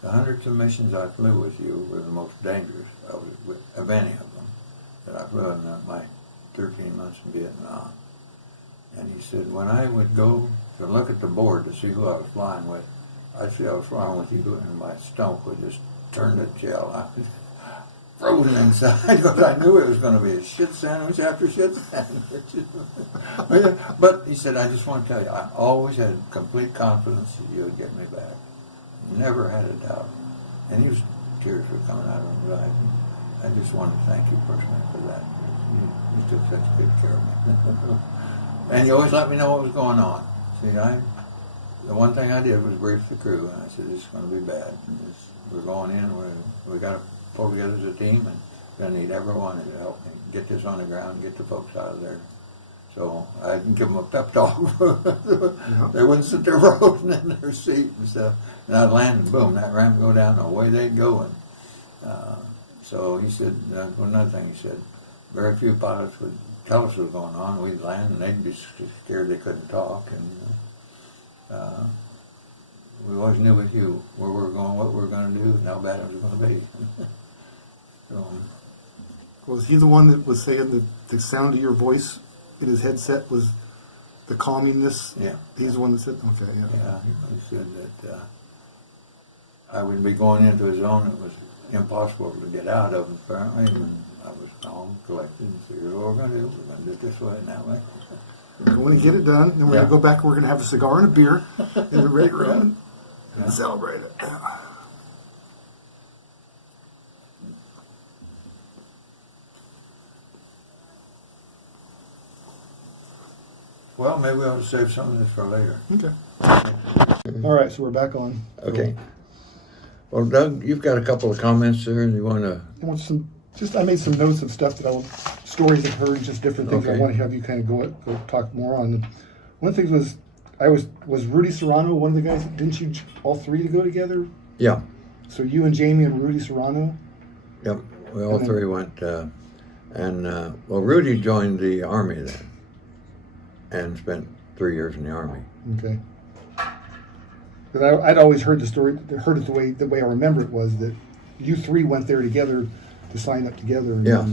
the hundreds of missions I flew with you were the most dangerous of any of them that I flew in my 13 months in Vietnam." And he said, "When I would go to look at the board to see who I was flying with, I'd see I was flying with you, and my stomach would just turn to gel. I was frozen inside because I knew it was going to be a shit sandwich after shit sandwich." But he said, "I just want to tell you, I always had complete confidence that you would get me back. Never had a doubt." And tears were coming out of his eyes. I just wanted to thank you personally for that. You took such good care of me. And you always let me know what was going on. See, the one thing I did was brief the crew, and I said, "This is going to be bad. We're going in. We got to pull together as a team, and going to need everyone to help me get this on the ground, get the folks out of there." So I didn't give them a pep talk. They wouldn't sit there frozen in their seat and stuff. And I'd land, and boom, that ramp would go down, and away they'd go. And so he said, another thing he said, very few pilots would tell us what was going on. We'd land, and they'd be scared they couldn't talk. And we always knew with you where we were going, what we were going to do, and how bad it was going to be. So, Was he the one that was saying that the sound of your voice in his headset was the calmingness? yeah. He's the one that said, okay, yeah. Yeah, he said that I would be going into a zone that was impossible to get out of, apparently, and I was calm, collected, and said, "Here's what we're going to do. We're going to do it this way and that way." We're going to get it done, then we're going to go back, we're going to have a cigar and a beer in the ready room and celebrate it. Well, maybe we ought to save some of this for later. Okay. All right, so we're back on. Okay. Well, Doug, you've got a couple of comments there, and you want to... I made some notes of stuff that stories I've heard, just different things I Okay. want to have you kind of go talk more on. One of the things was Rudy Serrano one of the guys, didn't you all three to go together? Yeah. So you and Jamie and Rudy Serrano? Yep. We all three went, well, Rudy joined the Army then and spent 3 years in the Army. Okay. Because I'd always heard the story, heard it the way I remember it was that you three went there together to sign up together. And, Yeah.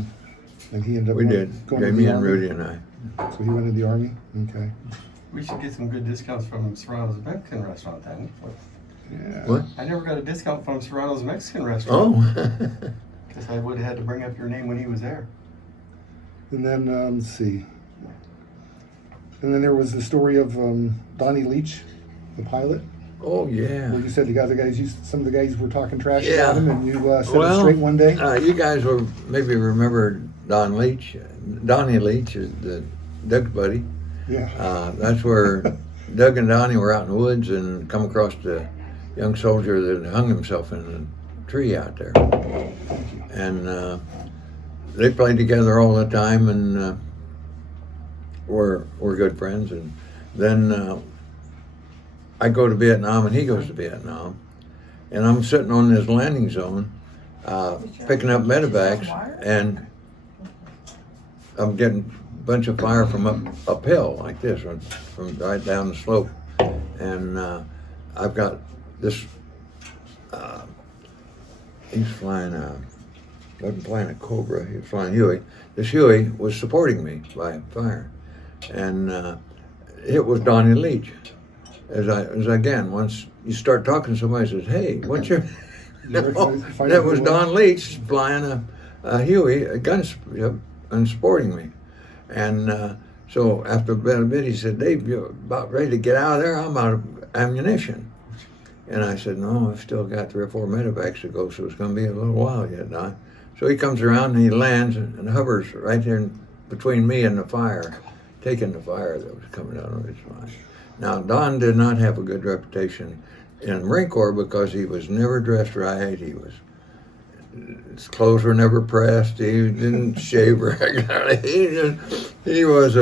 And he ended up We going did. to Jamie the and Army. Rudy and I. So he went into the Army? Okay. We should get some good discounts from Serrano's Mexican restaurant then. Yeah. What? I never got a discount from Serrano's Mexican restaurant. Oh. Because I would have had to bring up your name when he was there. And then, let's see. And then there was the story of Donnie Leach, the pilot, Oh, yeah. where you said some of the guys were talking trash Yeah. about him, and you set it straight one day. You guys will maybe remember Donnie Leach is Doug's buddy. Yeah. That's where Doug and Donnie were out in the woods and come across the young soldier that hung himself in a tree out there. And they played together all the time, and we're good friends. And then I go to Vietnam, and he goes to Vietnam. And I'm sitting on this landing zone, picking up medivacs, and I'm getting a bunch of fire from uphill like this, from right down the slope. And I've got this, he's flying wasn't flying a Cobra, he was flying Huey. This Huey was supporting me by fire. And it was Donnie Leach. As again, once you start talking to somebody, says, hey, what's your... That was Don Leach flying a Huey, a gun, and supporting me. And so after about a bit, he said, Dave, you're about ready to get out of there? I'm out of ammunition. And I said, no, I've still got 3 or 4 medivacs to go, so it's going to be a little while yet, Don. So he comes around and he lands and hovers right there between me and the fire, taking the fire that was coming out of his line. Now, Don did not have a good reputation in the Marine Corps because he was never dressed right. His clothes were never pressed. He didn't shave regularly. He was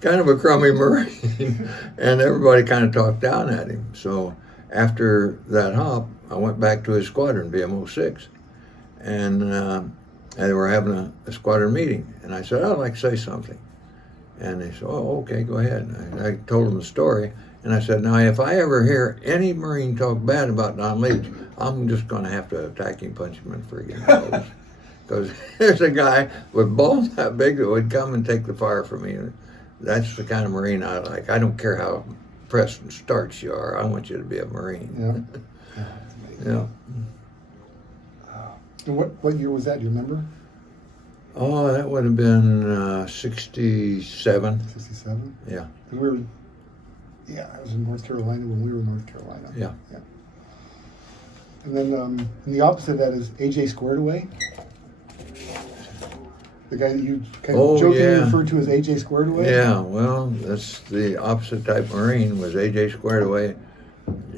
kind of a crummy Marine, and everybody kind of talked down at him. So after that hop, I went back to his squadron, BM06, and they were having a squadron meeting. And I said, I'd like to say something. And they said, oh, okay, go ahead. And I told them the story. And I said, now, if I ever hear any Marine talk bad about Don Leach, I'm just going to have to attack him, punch him, and friggin' nose. Because there's a guy with balls that big that would come and take the fire from me. That's the kind of Marine I like. I don't care how pressed and starched you are. I want you to be a Marine. Yeah. Yeah. And what year was that? Do you remember? Oh, that would have been 67. 67? Yeah. I was in North Carolina when we were in North Carolina. Yeah. And then and the opposite of that is AJ Squared Away. The guy that you kind of jokingly referred to as AJ Squared Away? Yeah, well, that's the opposite type Marine was AJ Squared Away.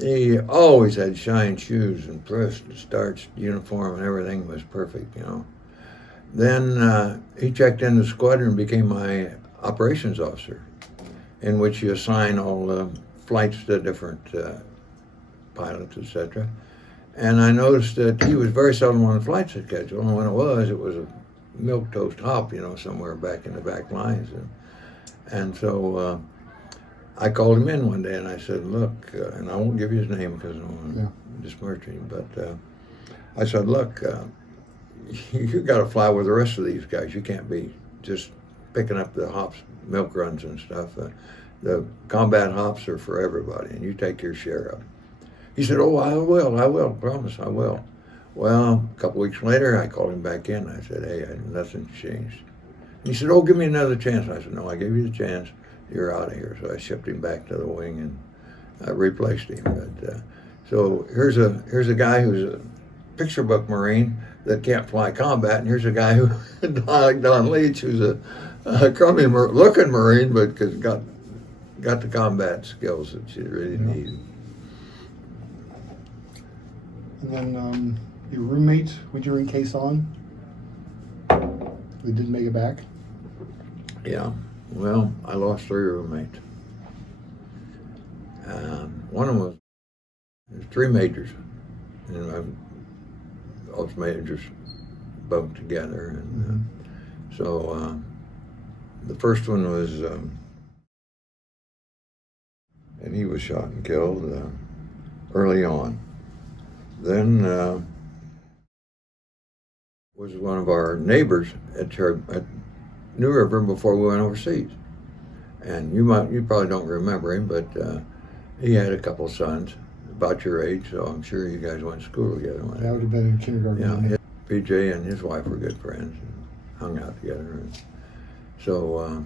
He always had shine shoes and pressed and starched uniform and everything was perfect, you know. Then he checked in the squadron and became my operations officer, in which you assign all the flights to different pilots, etc. And I noticed that he was very seldom on the flight schedule, and when it was a milquetoast hop, you know, somewhere back in the back lines. And so I called him in one day and I said, look, and I won't give you his name because I don't want to besmirch him, but I said, look, you got to fly with the rest of these guys. You can't be just picking up the hops, milk runs and stuff. The combat hops are for everybody, and you take your share of it. He said, oh, I will, promise, I will. Well, a couple weeks later, I called him back in. I said, hey, nothing's changed. And he said, oh, give me another chance. I said, no, I gave you the chance. You're out of here. So I shipped him back to the wing and I replaced him. But so here's a guy who's a picture book Marine that can't fly combat, and here's a guy who, like Don Leach, who's a crummy looking Marine, but got the combat skills that you really need. And then your roommate, when you were in Quezon, they didn't make it back? Yeah, well, I lost 3 roommates. One of them was 3 majors, and all the majors bunked together, and so the first one was, and he was shot and killed early on. Then was one of our neighbors at New River before we went overseas, and you probably don't remember him, but he had a couple sons about your age, so I'm sure you guys went to school together. That would have been in kindergarten. Yeah, PJ and his wife were good friends and hung out together. And so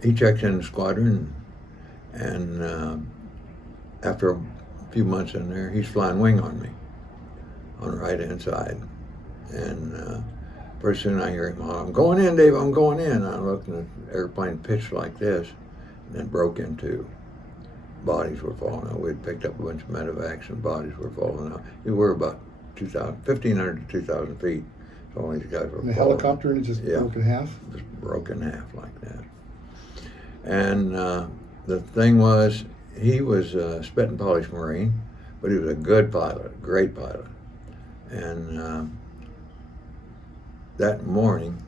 he checked in the squadron, and after a few months in there, he's flying wing on me, on the right-hand side. And pretty soon I hear him holler, I'm going in, Dave, I'm going in. I looked, and the airplane pitched like this, and then broke in two. Bodies were falling out. We'd picked up a bunch of medivacs, and bodies were falling out. We were about 1,500 to 2,000 feet. So all these guys were in the falling. Helicopter, and it just broke in half? Just broke in half like that. And the thing was, he was a spit and polish Marine, but he was a good pilot, a great pilot. And that morning,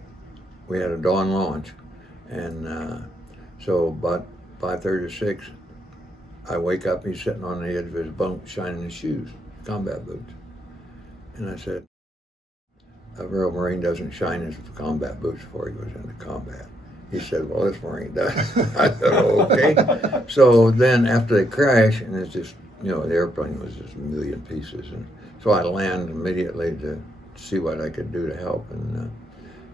we had a dawn launch, and so about 5:30 or 6, I wake up, he's sitting on the edge of his bunk shining his shoes, combat boots. And I said, a real Marine doesn't shine his combat boots before he goes into combat. He said, well, this Marine does. I said, okay. So then after they crash, and it's just, the airplane was just a million pieces. And so I land immediately to see what I could do to help. And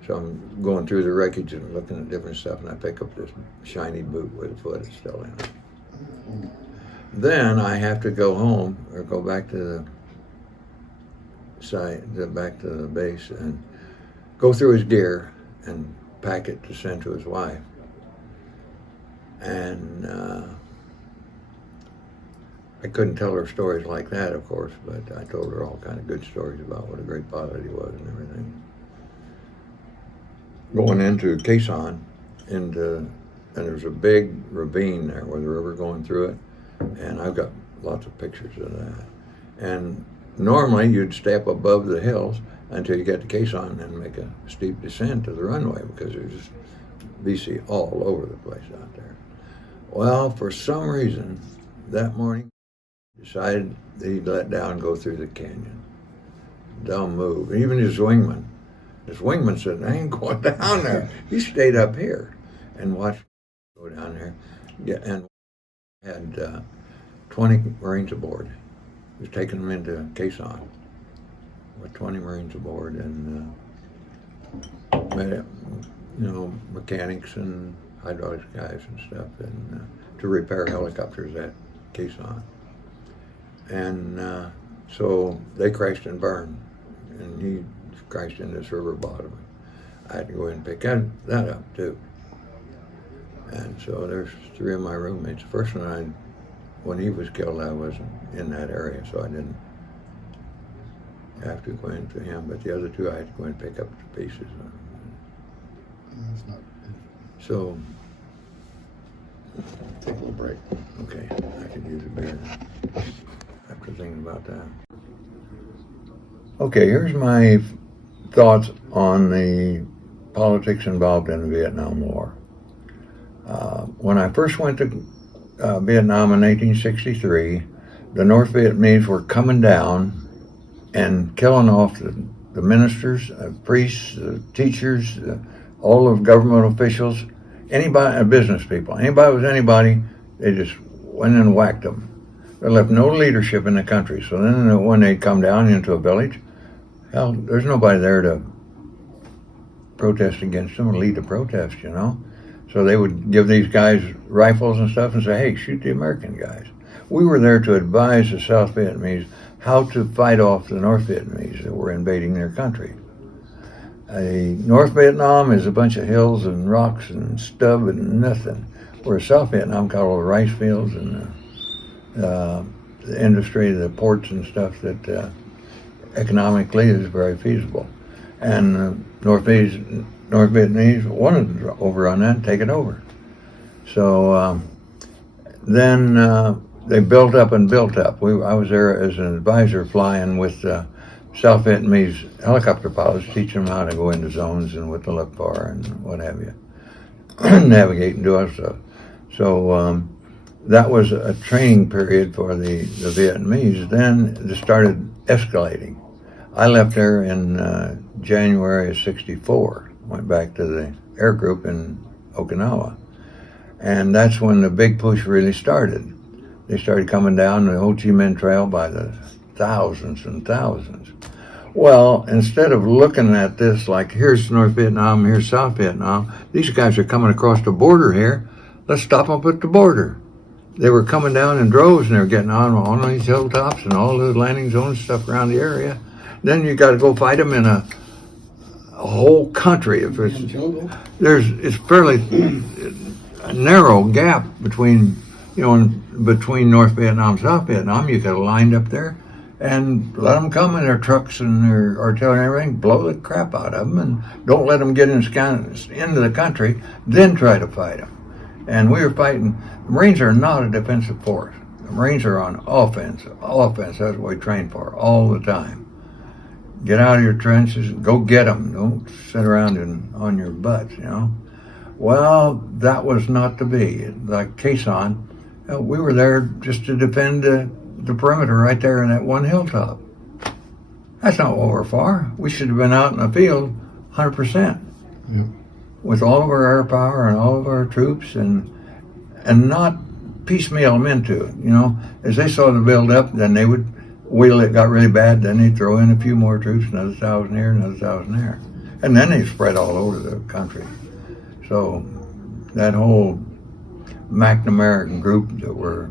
so I'm going through the wreckage and looking at different stuff, and I pick up this shiny boot with a foot is still in it. Then I have to go home or go back to the back to the base and go through his gear and pack it to send to his wife. And I couldn't tell her stories like that, of course, but I told her all kind of good stories about what a great pilot he was and everything. Going into Quezon, and there's a big ravine there with the river going through it, and I've got lots of pictures of that. And normally you'd stay up above the hills until you get to Quezon and make a steep descent to the runway, because there's just BC all over the place out there. Well, for some reason, that morning, decided that he'd let down and go through the canyon. Dumb move. And even his wingman said, I ain't going down there. He stayed up here and watched me go down there. Yeah, and had 20 Marines aboard. He was taking them into Quezon with 20 Marines aboard, and mechanics and hydraulics guys and stuff, and to repair helicopters at Quezon. And so they crashed and burned, and he crashed in this river bottom. I had to go in and pick that up too. And so there's 3 of my roommates. The first one, when he was killed, I wasn't in that area, so I didn't have to go into him. But the other 2, I had to go and pick up the pieces. That's not. So, Take a little break. okay, I could use a beer after thinking about that. Okay, here's my thoughts on the politics involved in the Vietnam War. When I first went to Vietnam in 1863, the North Vietnamese were coming down and killing off the ministers, priests, teachers, all of government officials, anybody, business people, anybody was anybody, they just went and whacked them. They left no leadership in the country. So then when they come down into a village, hell, there's nobody there to protest against them or lead the protest, So they would give these guys rifles and stuff and say, hey, shoot the American guys. We were there to advise the South Vietnamese how to fight off the North Vietnamese that were invading their country. North Vietnam is a bunch of hills and rocks and stub and nothing, whereas South Vietnam got all the rice fields and the industry, the ports and stuff that economically is very feasible. And North Vietnamese wanted to overrun that and take it over. So then they built up and built up. I was there as an advisor flying with South Vietnamese helicopter pilots, teaching them how to go into zones and with the LIPFAR and what have you, navigate and do other stuff. So that was a training period for the Vietnamese. Then it started escalating. I left there in January of '64, went back to the air group in Okinawa. And that's when the big push really started. They started coming down the Ho Chi Minh Trail by the thousands and thousands. Well, instead of looking at this like, here's North Vietnam, here's South Vietnam, these guys are coming across the border here, let's stop them at the border. They were coming down in droves, and they were getting on these hilltops and all the landing zones stuff around the area. Then you got to go fight them in a whole country. If it's fairly a narrow gap between North Vietnam and South Vietnam. You could have lined up there and let them come in their trucks and their artillery and everything, blow the crap out of them, and don't let them get into the country, then try to fight them. And we were fighting. The Marines are not a defensive force. The Marines are on offense. That's what we train for all the time. get out of your trenches and go get them. Don't sit around on your butts, you know. Well, that was not to be. Like Quezon, we were there just to defend the perimeter right there in that one hilltop. That's not what we're for. We should have been out in the field 100%. Yep. With all of our air power and all of our troops and not piecemeal them into it, you know. As they saw the build up, then they would wait till it got really bad, then they'd throw in a few more troops, another 1,000 here, another 1,000 there. And then they spread all over the country. So that whole McNamara group that were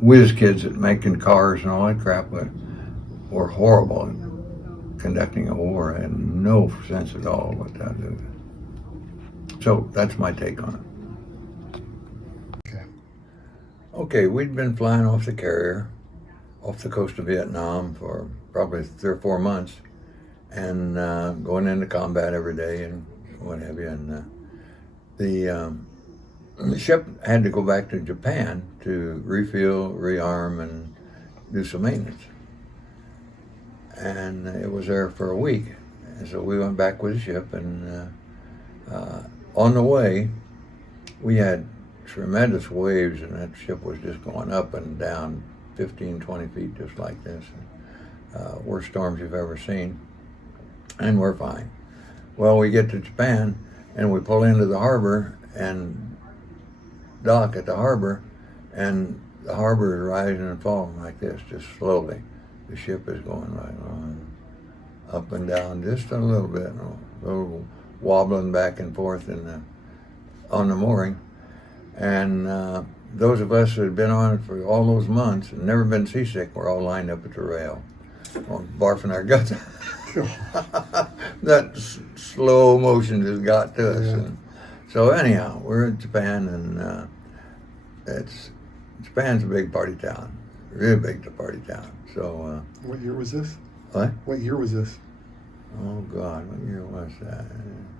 whiz kids at making cars and all that crap were horrible at conducting a war. I had no sense at all what that is. So that's my take on it. Okay, we'd been flying off the carrier off the coast of Viet Nam for probably 3 or 4 months, and going into combat every day and what have you. And the ship had to go back to Japan to refuel, rearm, and do some maintenance. And it was there for a week. And so we went back with the ship, and on the way, we had tremendous waves, and that ship was just going up and down 15, 20 feet just like this. Worst storms you've ever seen. And we're fine. Well, we get to Japan, and we pull into the harbor and dock at the harbor, and the harbor is rising and falling like this, just slowly. The ship is going right on, up and down just a little bit, a little wobbling back and forth on the mooring. And those of us that had been on it for all those months and never been seasick were all lined up at the rail, barfing our guts. That slow motion just got to us. Yeah. And so anyhow, we're in Japan, and Japan's a big party town, really big party town. So what year was this? What? What year was this? Oh God, what year was that?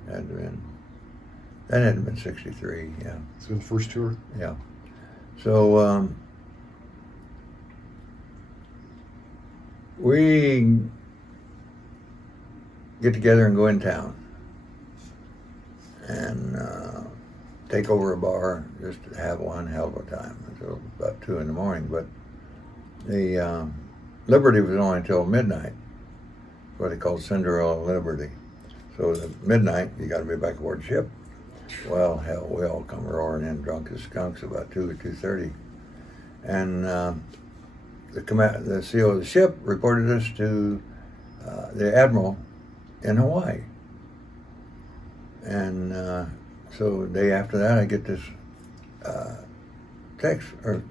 That had to have been 63, yeah. So the first tour? Yeah. So we get together and go in town and take over a bar, just to have one hell of a time until about 2 in the morning. But the Liberty was only until midnight, what they call Cinderella Liberty. So at midnight, you got to be back aboard the ship. Well, hell, we all come roaring in drunk as skunks about 2 or 2:30. And the CO of the ship reported us to the admiral in Hawaii. And so the day after that, I get this text or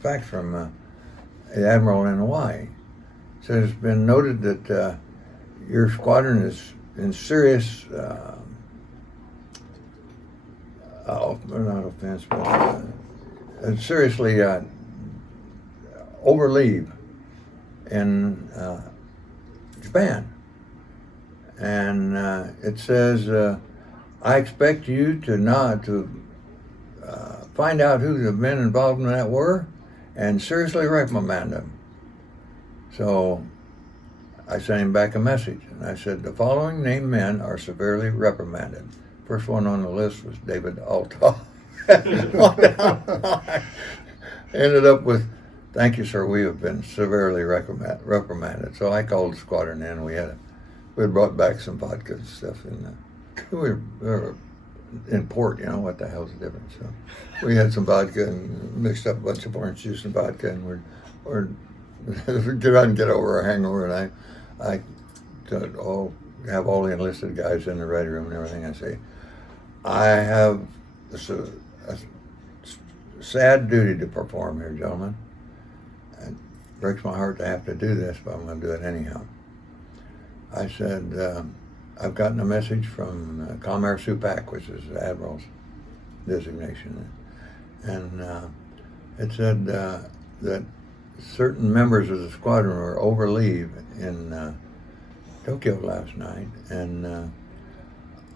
fax from the admiral in Hawaii. It says, it's been noted that your squadron is in serious not offense, but seriously over leave in Japan. And it says, I expect you to find out who the men involved in that were and seriously reprimand them. So I sent him back a message, and I said, the following named men are severely reprimanded. First one on the list was David Althoff. Ended up with, thank you, sir, we have been severely reprimanded. So I called the squadron in. We had brought back some vodka and stuff, and we were in port, you know, what the hell's the difference? So we had some vodka and mixed up a bunch of orange juice and vodka, and we're get out and get over our hangover. And I have all the enlisted guys in the ready room and everything. I say, I have a sad duty to perform here, gentlemen. It breaks my heart to have to do this, but I'm going to do it anyhow. I said, I've gotten a message from Comair Supak, which is the Admiral's designation, and it said that certain members of the squadron were over leave in Tokyo last night, and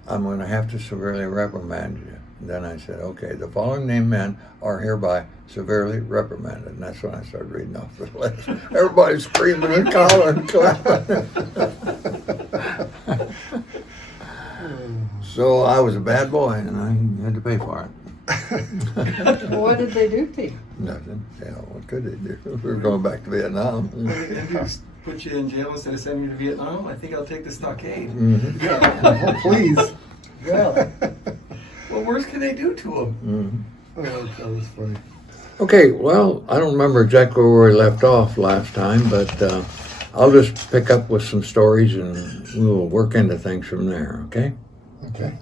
I'm going to have to severely reprimand you. Then I said, okay, the following named men are hereby severely reprimanded. And that's when I started reading off the list. Everybody's screaming and calling and clapping. So I was a bad boy, and I had to pay for it. Well, what did they do to you? Nothing. Yeah, what could they do? We were going back to Vietnam. Indians put you in jail instead of sending you to Vietnam. I think I'll take the stockade. Mhm. Oh, please. Really? What worse can they do to them? Mhm. Oh, that was funny. Okay, well, I don't remember exactly where we left off last time, but I'll just pick up with some stories and we'll work into things from there, okay? Okay.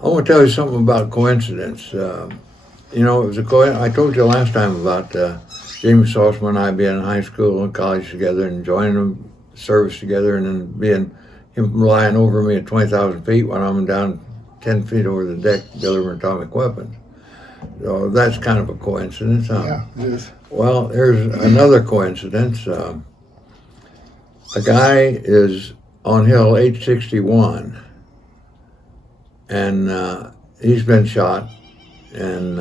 I want to tell you something about coincidence. You know, it was I told you last time about Jamie Saltzman and I being in high school and college together and joining the service together, and then him lying over me at 20,000 feet when I'm down 10 feet over the deck delivering atomic weapons. So that's kind of a coincidence, huh? Yeah, it is. Well, here's another coincidence. A guy is on Hill 861, and he's been shot, and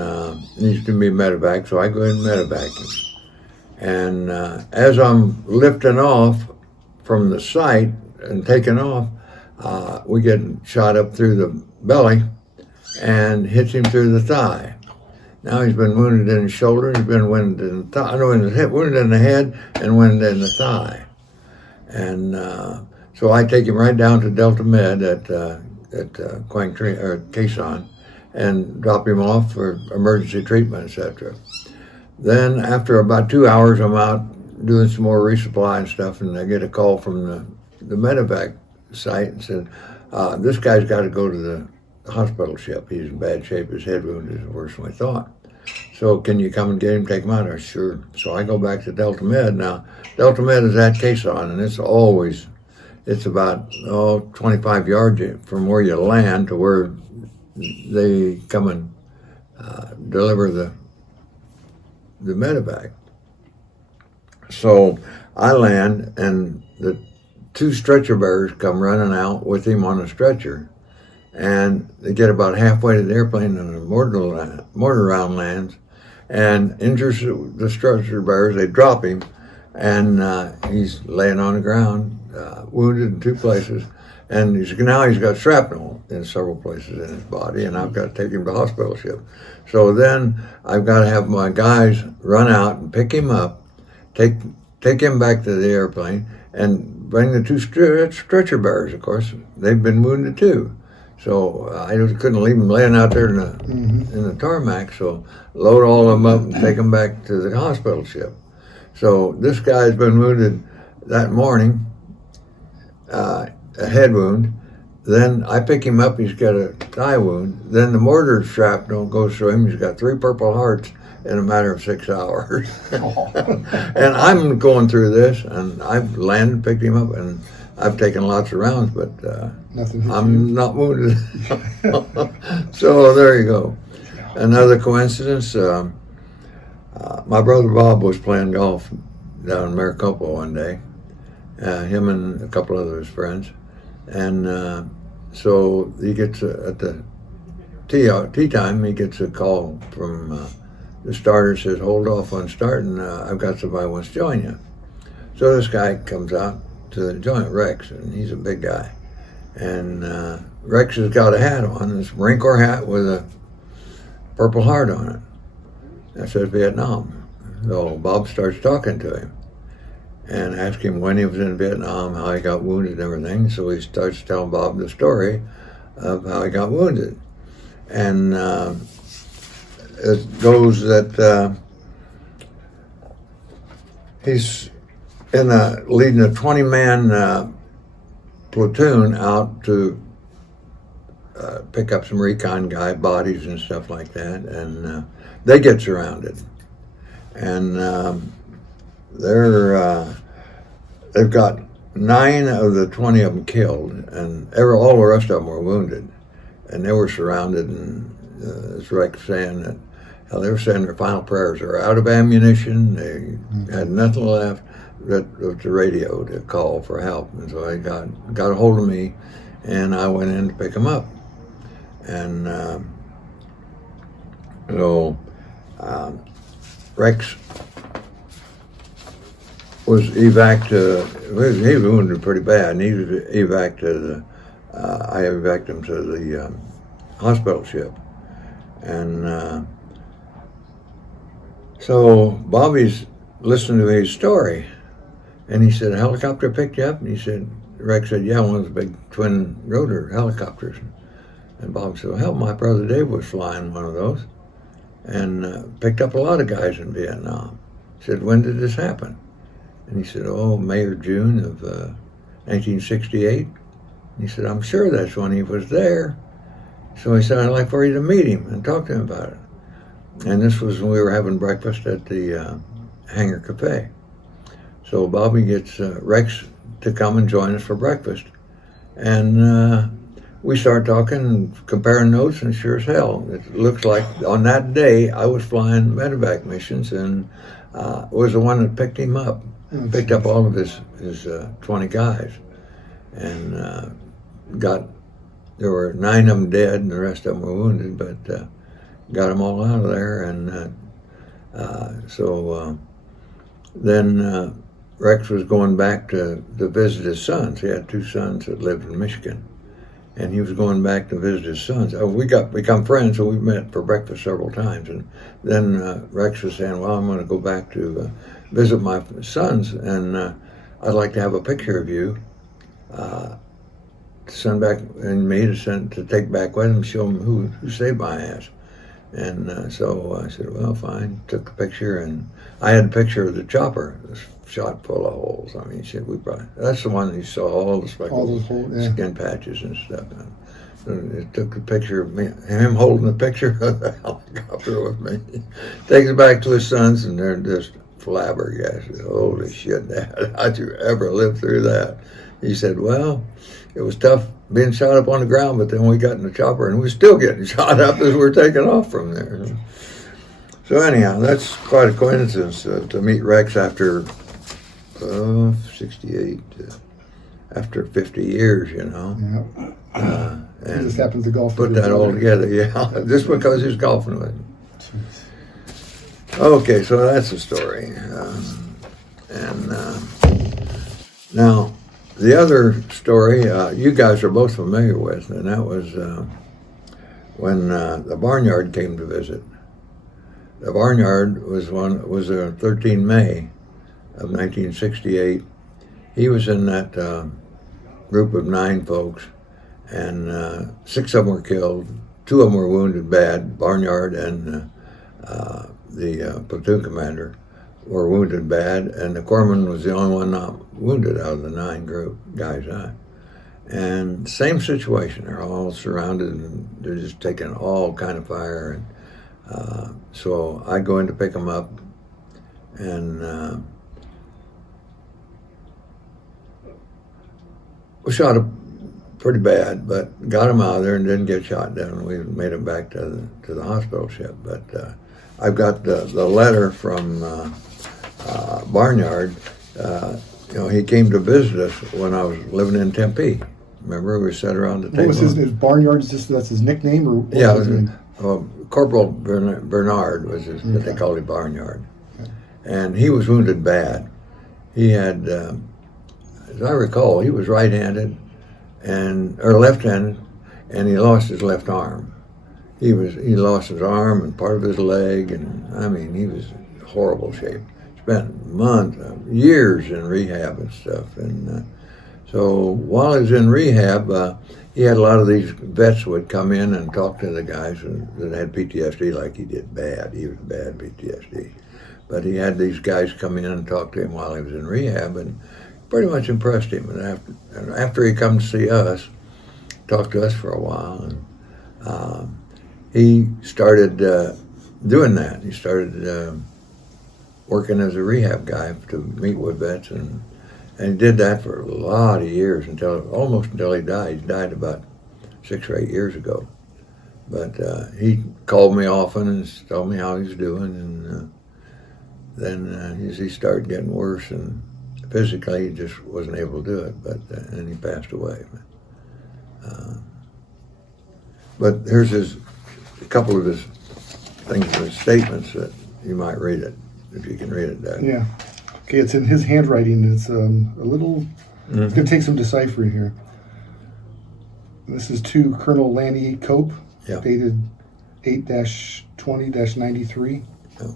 needs to be medevac, so I go ahead and medevac him. And as I'm lifting off from the site and taking off, we get shot up through the belly and hits him through the thigh. Now he's been wounded in his shoulder, he's been wounded in the thigh, wounded in the head and wounded in the thigh. And so I take him right down to Delta Med at Quang Tri, or Quezon, and drop him off for emergency treatment, etc. Then after about 2 hours, I'm out doing some more resupply and stuff, and I get a call from the medevac site and said, this guy's got to go to the hospital ship. He's in bad shape. His head wound is worse than we thought. So can you come and get him, take him out? I said, sure. So I go back to Delta Med. Now, Delta Med is at Quezon, and it's about 25 yards from where you land to where they come and deliver the medevac. So I land, and the 2 stretcher bearers come running out with him on a stretcher, and they get about halfway to the airplane, and a mortar round lands and injures the stretcher bearers. They drop him, and he's laying on the ground, wounded in 2 places, and he's got shrapnel in several places in his body, and I've got to take him to the hospital ship. So then I've got to have my guys run out and pick him up, take him back to the airplane, and bring the 2 stretcher bearers. Of course, they've been wounded too. So I couldn't leave them laying out there in the tarmac, so load all of them up and take them back to the hospital ship. So this guy's been wounded that morning, a head wound. Then I pick him up, he's got a thigh wound. Then the mortar shrapnel goes through him. He's got 3 Purple Hearts in a matter of 6 hours. And I'm going through this, and I've landed, picked him up, and I've taken lots of rounds, but I'm not wounded. So there you go. Another coincidence, my brother Bob was playing golf down in Maricopa one day, him and a couple of his friends. And so he gets, at the tee time, he gets a call from the starter, says, hold off on starting, I've got somebody who wants to join you. So this guy comes out to join Rex, and he's a big guy. And Rex has got a hat on, this Marine Corps hat with a Purple Heart on it. That says Viet Nam. So Bob starts talking to him and asks him when he was in Vietnam, how he got wounded and everything. So he starts telling Bob the story of how he got wounded. And it goes that he's leading a 20-man platoon out to pick up some recon guy bodies and stuff like that, and they get surrounded, and they've got 9 of the 20 of them killed, and all the rest of them were wounded, and they were surrounded. And it's Rex saying that they were saying their final prayers are out of ammunition. They had nothing left. That was the radio to call for help, and so they got a hold of me, and I went in to pick him up. And So Rex was evac to, he was wounded pretty bad, and he was evac to the, I evac him to the hospital ship. And so Bobby's listening to his story, and he said, a helicopter picked you up? And he said, Rex said, yeah, one of the big twin rotor helicopters. And Bob said, well, my brother Dave was flying one of those and picked up a lot of guys in Vietnam. He said, when did this happen? And he said, oh, May or June of 1968. And he said, I'm sure that's when he was there. So he said, I'd like for you to meet him and talk to him about it. And this was when we were having breakfast at the Hangar Cafe. So Bobby gets Rex to come and join us for breakfast. And we start talking, comparing notes, and sure as hell, it looks like on that day I was flying medevac missions, and was the one that picked him up, picked up all of his 20 guys, and there were 9 of them dead and the rest of them were wounded, but got them all out of there. And then Rex was going back to visit his sons. He had 2 sons that lived in Michigan, and he was going back to visit his sons. We become friends, so we met for breakfast several times. And then Rex was saying, well, I'm going to go back to visit my sons, and I'd like to have a picture of you to send back, and me to take back with him, show him who saved my ass. And so I said, well, fine. Took the picture, and I had a picture of the chopper. It was shot full of holes. I mean, shit, that's the one that you saw all the speckled skin patches and stuff. And so it took a picture of him holding the picture of the helicopter with me. Takes it back to his sons, and they're just flabbergasted. Holy shit, Dad, how'd you ever live through that? He said, well, it was tough being shot up on the ground, but then we got in the chopper and we're still getting shot up as we're taking off from there. So anyhow, that's quite a coincidence to meet Rex after 68, after 50 years, you know. Yeah. And He just happens to golf. put that all together, yeah, just because he's golfing with me. Okay, so that's the story. Now, the other story you guys are both familiar with, and that was when the Barnyard came to visit. The Barnyard was on 13 May of 1968. He was in that group of 9 folks, and 6 of them were killed. 2 of them were wounded bad. Barnyard and the platoon commander were wounded bad, and the corpsman was the only one not wounded out of the 9 guys. And same situation, they're all surrounded and they're just taking all kind of fire. And so I go in to pick them up, and we shot them pretty bad, but got them out of there and didn't get shot down. We made them back to the hospital ship. But I've got the letter from Barnyard. He came to visit us when I was living in Tempe. Remember, we sat around the table. What was his Barnyard? That's his nickname, or what Yeah, was his name? Corporal Bernard was his, but they called him Barnyard. Okay. And he was wounded bad. He had, as I recall, he was right-handed or left-handed, and he lost his left arm. He lost his arm and part of his leg, and I mean, he was in horrible shape. Spent months, years in rehab and stuff. And so while he was in rehab, he had a lot of these vets would come in and talk to the guys that had PTSD like he did bad. He was bad PTSD. But he had these guys come in and talk to him while he was in rehab, and pretty much impressed him. And after he come to see us, talked to us for a while, and he started doing that. He started working as a rehab guy to meet with vets, and he did that for a lot of years almost until he died. He died about 6 or 8 years ago. But he called me often and told me how he was doing, and then as he started getting worse, and physically he just wasn't able to do it. But and he passed away. But here's a couple of his things and statements that you might read it, if you can read it, Doug. Yeah. Okay, it's in his handwriting. It's a little. It's going to take some deciphering here. This is to Colonel Lanny Cope, Yeah. dated 8-20-93. Yeah.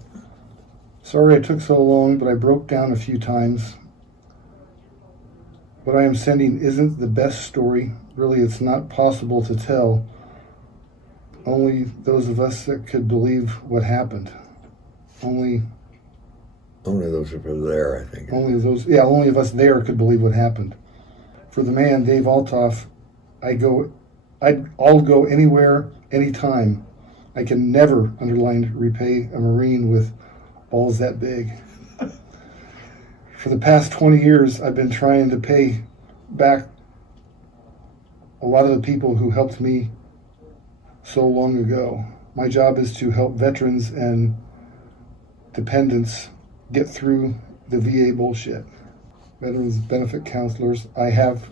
Sorry I took so long, but I broke down a few times. What I am sending isn't the best story. Really, it's not possible to tell. Only those of us that could believe what happened. Only those of us there, I think. only of us there could believe what happened. For the man, Dave Althoff, I'll go anywhere, anytime. I can never, underlined, repay a Marine with balls that big. For the past 20 years, I've been trying to pay back a lot of the people who helped me so long ago. My job is to help veterans and dependents get through the VA bullshit. Veterans benefit counselors, I have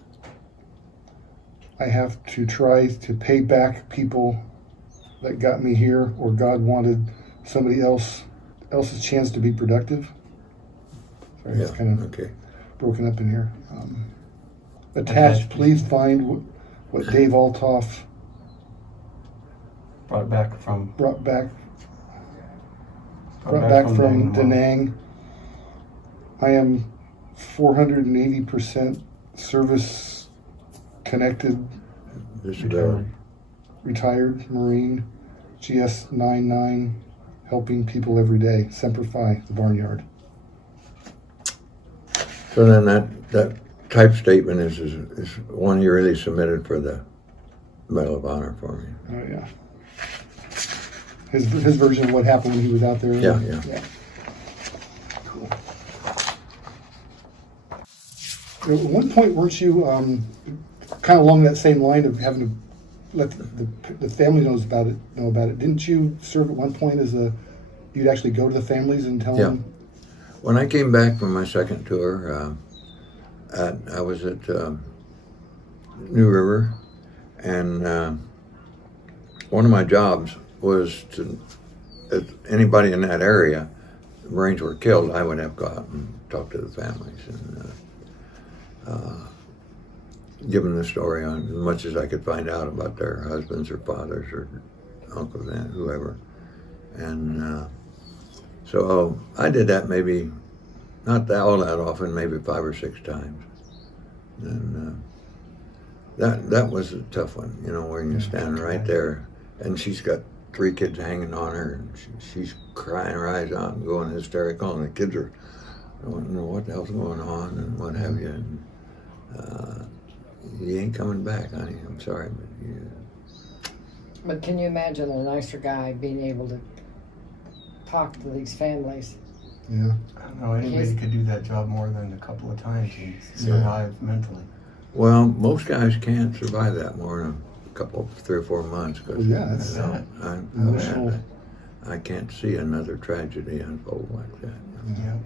to try to pay back people that got me here, or God wanted somebody else's chance to be productive. Sorry, it's kind of Okay. broken up in here. Attached, please find what Dave Althoff Brought back from brought back from Da Nang. I am 480% service connected, Disability. retired Marine, GS 99, helping people every day. Semper Fi, the barnyard. So then that type statement is one you really submitted for the Medal of Honor for me. Oh yeah. His version of what happened when he was out there. Yeah. Cool. At one point, weren't you kind of along that same line of having to let the family know about it? Didn't you serve at one point as you'd actually go to the families and tell them? When I came back from my second tour, I was at New River, and one of my jobs was to, if anybody in that area, the Marines were killed, I would have to go out and talk to the families and give them the story on as much as I could find out about their husbands or fathers or uncles and whoever. And so I did that maybe, not all that often, maybe 5 or 6 times. And that was a tough one, when you're standing right there, and she's got 3 kids hanging on her, and she's crying her eyes out and going hysterical, and the kids are, I don't know what the hell's going on and what have you. And you ain't coming back, honey. I'm sorry, but But can you imagine a nicer guy being able to talk to these families? Yeah. I don't know, anybody could do that job more than a couple of times and survive mentally. Well, most guys can't survive that more than a couple, 3 or 4 months. Cause Well, yeah, that's emotional. I can't see another tragedy unfold like that. Yeah.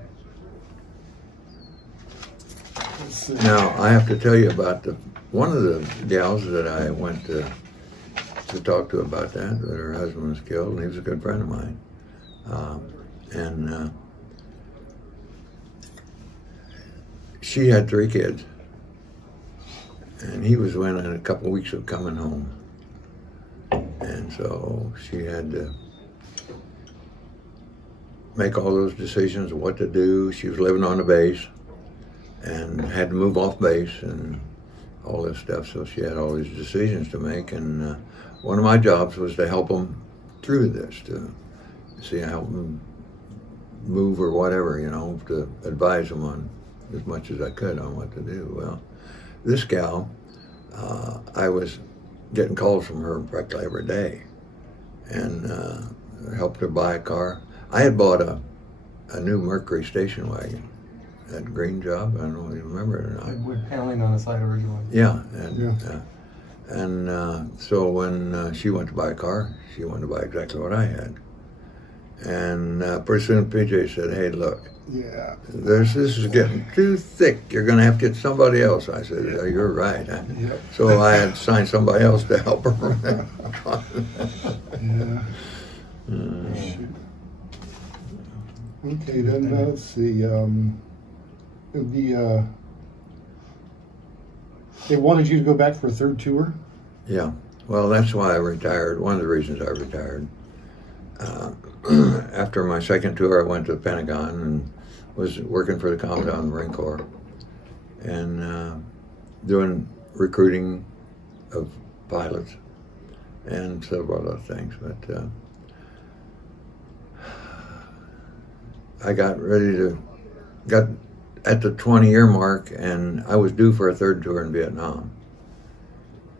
Let's see. Now, I have to tell you about one of the gals that I went to talk to about that her husband was killed, and he was a good friend of mine. And she had 3 kids, and he was within a couple of weeks of coming home. And so she had to make all those decisions of what to do. She was living on the base and had to move off base and all this stuff. So she had all these decisions to make. And one of my jobs was to help them through this, to see how help them move or whatever, to advise them on as much as I could on what to do. Well, this gal, I was getting calls from her practically every day, and helped her buy a car. I had bought a new Mercury station wagon, that green job. I don't know if you remember it or not. Wood paneling on the side originally. Yeah, Yeah. so when she went to buy a car, she wanted to buy exactly what I had. And pretty soon PJ said, "Hey, look, Yeah. this is getting too thick. You're going to have to get somebody else." I said, "Yeah, you're right." So I had to sign somebody else to help her. Yeah. Shoot. Okay, then let's see. They wanted you to go back for a third tour. Yeah, well, that's why I retired. One of the reasons I retired. After my second tour, I went to the Pentagon and was working for the Commandant of the Marine Corps and doing recruiting of pilots and several other things. But I got at the 20-year mark, and I was due for a third tour in Vietnam,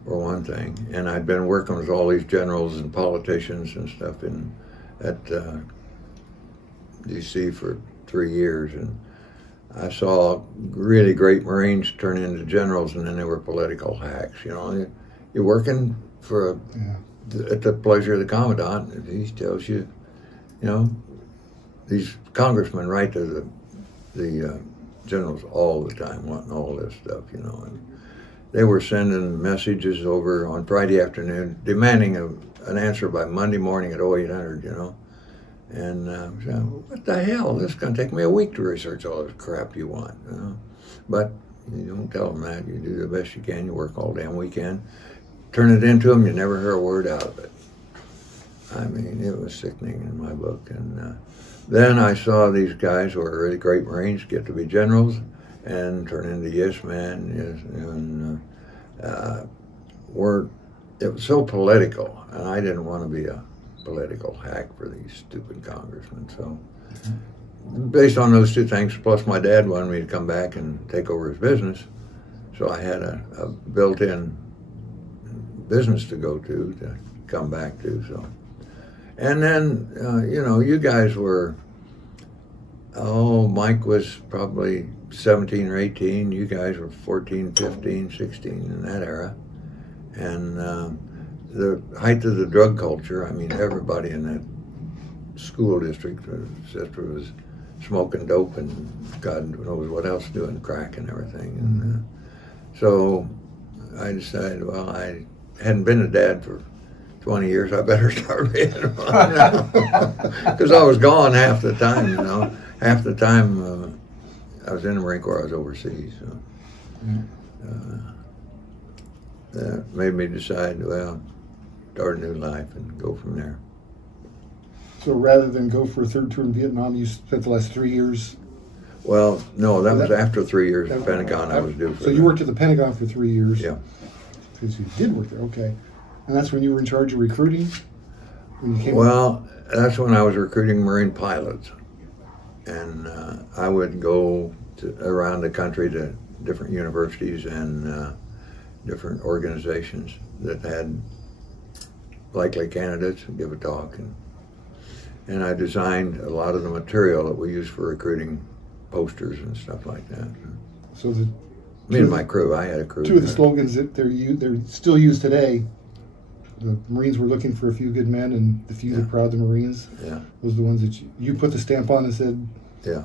for one thing. And I'd been working with all these generals and politicians and stuff at D.C. for 3 years, and I saw really great Marines turn into generals, and then they were political hacks. You know, you're working for at the pleasure of the Commandant, and he tells you, you know, these congressmen write to the generals all the time wanting all this stuff, you know. And they were sending messages over on Friday afternoon demanding an answer by Monday morning at 0800, you know. And what the hell? This is going to take me a week to research all this crap you want, you know. But you don't tell them that. You do the best you can. You work all damn weekend. Turn it into them. You never hear a word out of it. I mean, it was sickening in my book. And then I saw these guys who were really great Marines get to be generals and turn into yes men, and it was so political, and I didn't want to be a political hack for these stupid congressmen. So based on those two things, plus my dad wanted me to come back and take over his business, so I had a built-in business to go to come back to. So. And then, you know, you guys were, Mike was probably 17 or 18. You guys were 14, 15, 16 in that era. And the height of the drug culture, I mean, everybody in that school district, sister was smoking dope and God knows what else, doing crack and everything. And so I decided, well, I hadn't been a dad for 20 years, I better start being one now. Because I was gone half the time, you know. Half the time I was in the Marine Corps, I was overseas. So that made me decide, well, start a new life and go from there. So rather than go for a third tour in Vietnam, you spent the last 3 years. Well, no, that was after 3 years at the Pentagon. I was due for So you worked at the Pentagon for 3 years. Yeah. Because you did work there, okay. And that's when you were in charge of recruiting? When you came Well, that's when I was recruiting Marine pilots. And I would go around the country to different universities and different organizations that had likely candidates and give a talk. And I designed a lot of the material that we use for recruiting posters and stuff like that. So Me and my crew, I had a crew. two of the slogans that they're still used today, the Marines were looking for a few good men and the few that proud the Marines. Yeah. Those are the ones that you put the stamp on and said, Yeah.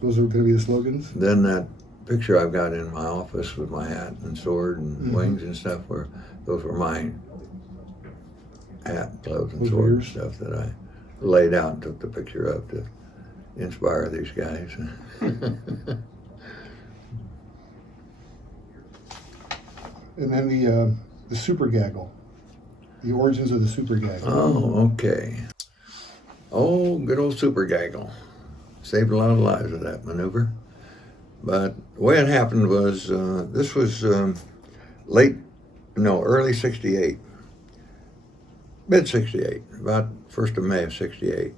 those are going to be the slogans? Then that picture I've got in my office with my hat and sword and wings and stuff, those were my hat, clothes, and Those sword were and stuff that I laid out and took the picture of to inspire these guys. And then the Supergaggle, the origins of the Supergaggle. Oh, okay. Oh, good old Supergaggle. Saved a lot of lives with that maneuver. But the way it happened was, this was early 68. Mid-68, about 1st of May of 68.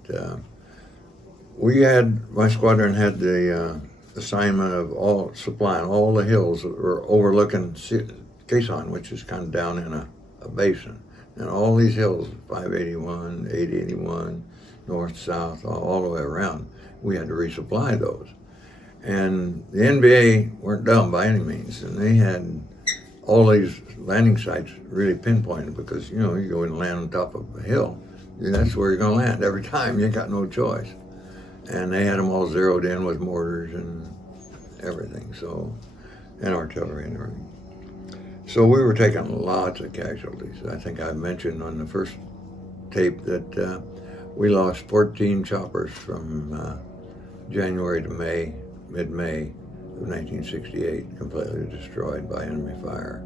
My squadron had the assignment of supplying all the hills that were overlooking Quezon, which is kind of down in a basin. And all these hills, 581, 881, north, south, all the way around, we had to resupply those. And the NBA weren't dumb by any means, and they had all these landing sites really pinpointed because, you know, you go and land on top of a hill, that's where you're going to land every time. You got no choice. And they had them all zeroed in with mortars and everything, and artillery and everything. So we were taking lots of casualties. I think I mentioned on the first tape that we lost 14 choppers from January to May, mid-May of 1968, completely destroyed by enemy fire.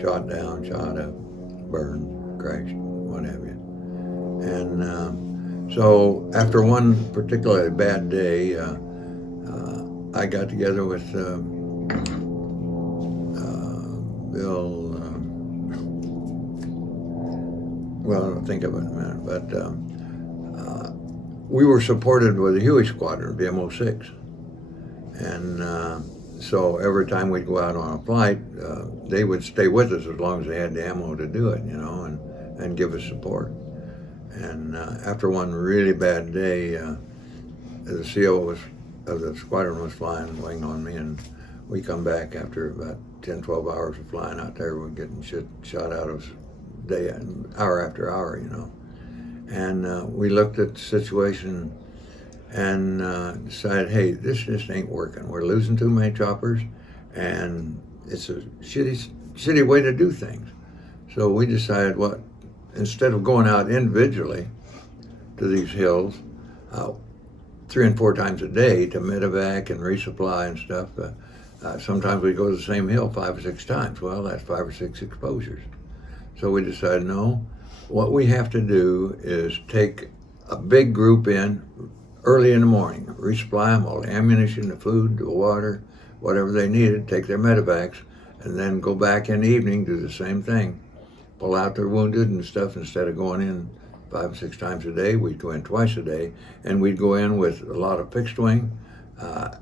Shot down, shot up, burned, crashed, what have you. And so after one particularly bad day, I got together with Bill, well, I'll think of it in a minute, but we were supported with the Huey Squadron, BM-06. And so every time we'd go out on a flight, they would stay with us as long as they had the ammo to do it, you know, and give us support. And after one really bad day, the CO of the squadron was flying wing on me, and we come back after about 10, 12 hours of flying out there. We're getting shot out of day, hour after hour, you know. And we looked at the situation and decided, hey, this just ain't working. We're losing too many choppers, and it's a shitty way to do things. So we decided, what, instead of going out individually to these hills 3 and 4 times a day to medevac and resupply and stuff, sometimes we go to the same hill 5 or 6 times. Well, that's 5 or 6 exposures. So we decided, no, what we have to do is take a big group in early in the morning, resupply them all the ammunition, the food, the water, whatever they needed, take their medevacs, and then go back in the evening, do the same thing. Pull out their wounded and stuff. Instead of going in 5 or 6 times a day, we'd go in twice a day, and we'd go in with a lot of fixed wing,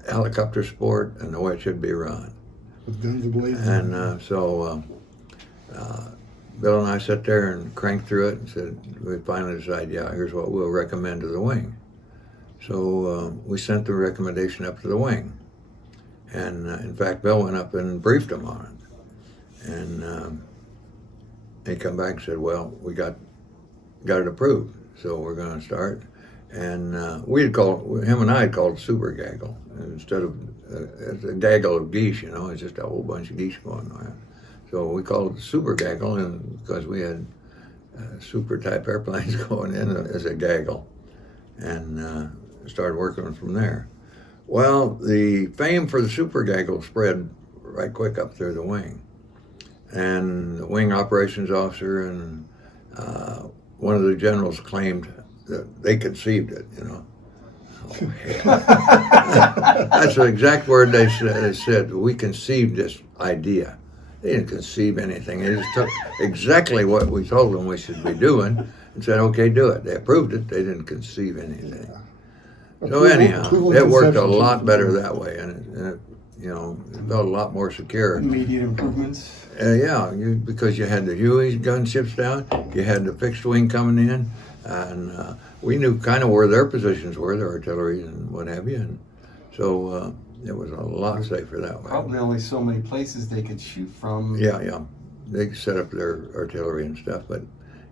helicopter support, and the way it should be run. With guns ablazing. And so Bill and I sat there and cranked through it and said, we finally decided, yeah, here's what we'll recommend to the wing. So we sent the recommendation up to the wing. And in fact, Bill went up and briefed them on it. And they come back and said, well, we got it approved, so we're going to start. And him and I had called it Supergaggle. Instead of, it's a gaggle of geese, you know, it's just a whole bunch of geese going on. So we called it Supergaggle, and because we had super type airplanes going in as a gaggle, and started working from there. Well, the fame for the Supergaggle spread right quick up through the wing. And the wing operations officer and one of the generals claimed that they conceived it, you know. Oh, hell. That's the exact word they said. They said, we conceived this idea. They didn't conceive anything. They just took exactly what we told them we should be doing and said, okay, do it. They approved it. They didn't conceive anything. So anyhow, it worked a lot better that way, and it you know, it felt a lot more secure. Immediate improvements. Yeah, because you had the Huey gunships down, you had the fixed wing coming in, and we knew kind of where their positions were, their artillery and what have you, and so it was a lot safer that way. Probably only so many places they could shoot from. Yeah. They set up their artillery and stuff, but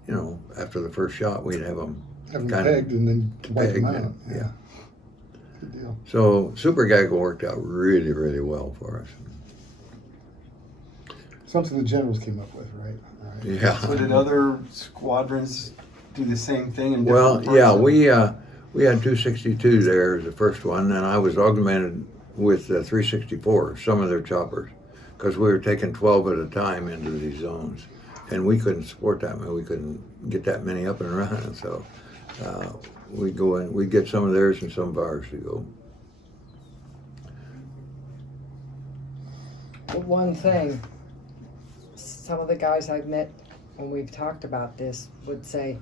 you know, after the first shot, we'd have them pegged and then wipe them out. Yeah. Good deal. So Supergaggle worked out really, really well for us. Something the generals came up with, right? Yeah. So did other squadrons do the same thing? In Well, different yeah, parts we had 262 there as the first one, and I was augmented with 364, some of their choppers, because we were taking 12 at a time into these zones, and we couldn't support that many. We couldn't get that many up and running, so we'd go in, we'd get some of theirs and some of ours to go. But one thing, some of the guys I've met when we've talked about this would say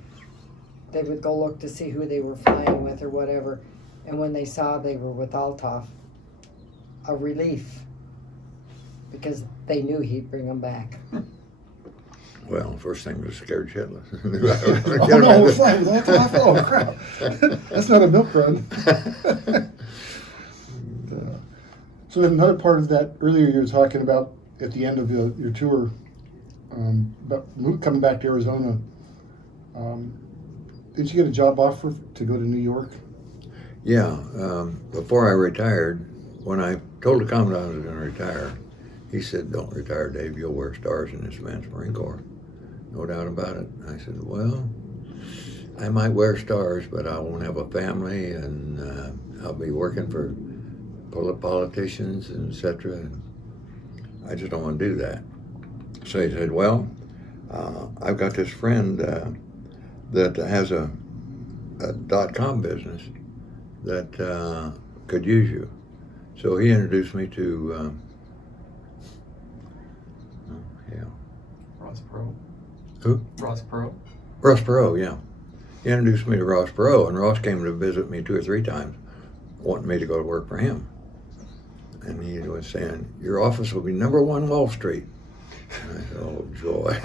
they would go look to see who they were flying with or whatever, and when they saw they were with Althoff, a relief, because they knew he'd bring them back. Well, the first thing was scared shitless. Oh no, it's not with Althoff? Oh crap. That's not a milk run. So another part of that, earlier you were talking about at the end of your tour, about coming back to Arizona. Did you get a job offer to go to New York? Yeah, before I retired, when I told the commandant I was going to retire, he said, "Don't retire, Dave. You'll wear stars in this man's Marine Corps. No doubt about it." I said, "Well, I might wear stars, but I won't have a family, and I'll be working for politicians, and etc. And I just don't want to do that. So he said, well, I've got this friend that has a .com business that could use you. So he introduced me to, Ross Perot. who? Ross Perot. Ross Perot, yeah. He introduced me to Ross Perot, and Ross came to visit me 2 or 3 times, wanting me to go to work for him. And he was saying, your office will be #1 Wall Street. And I said, oh, joy.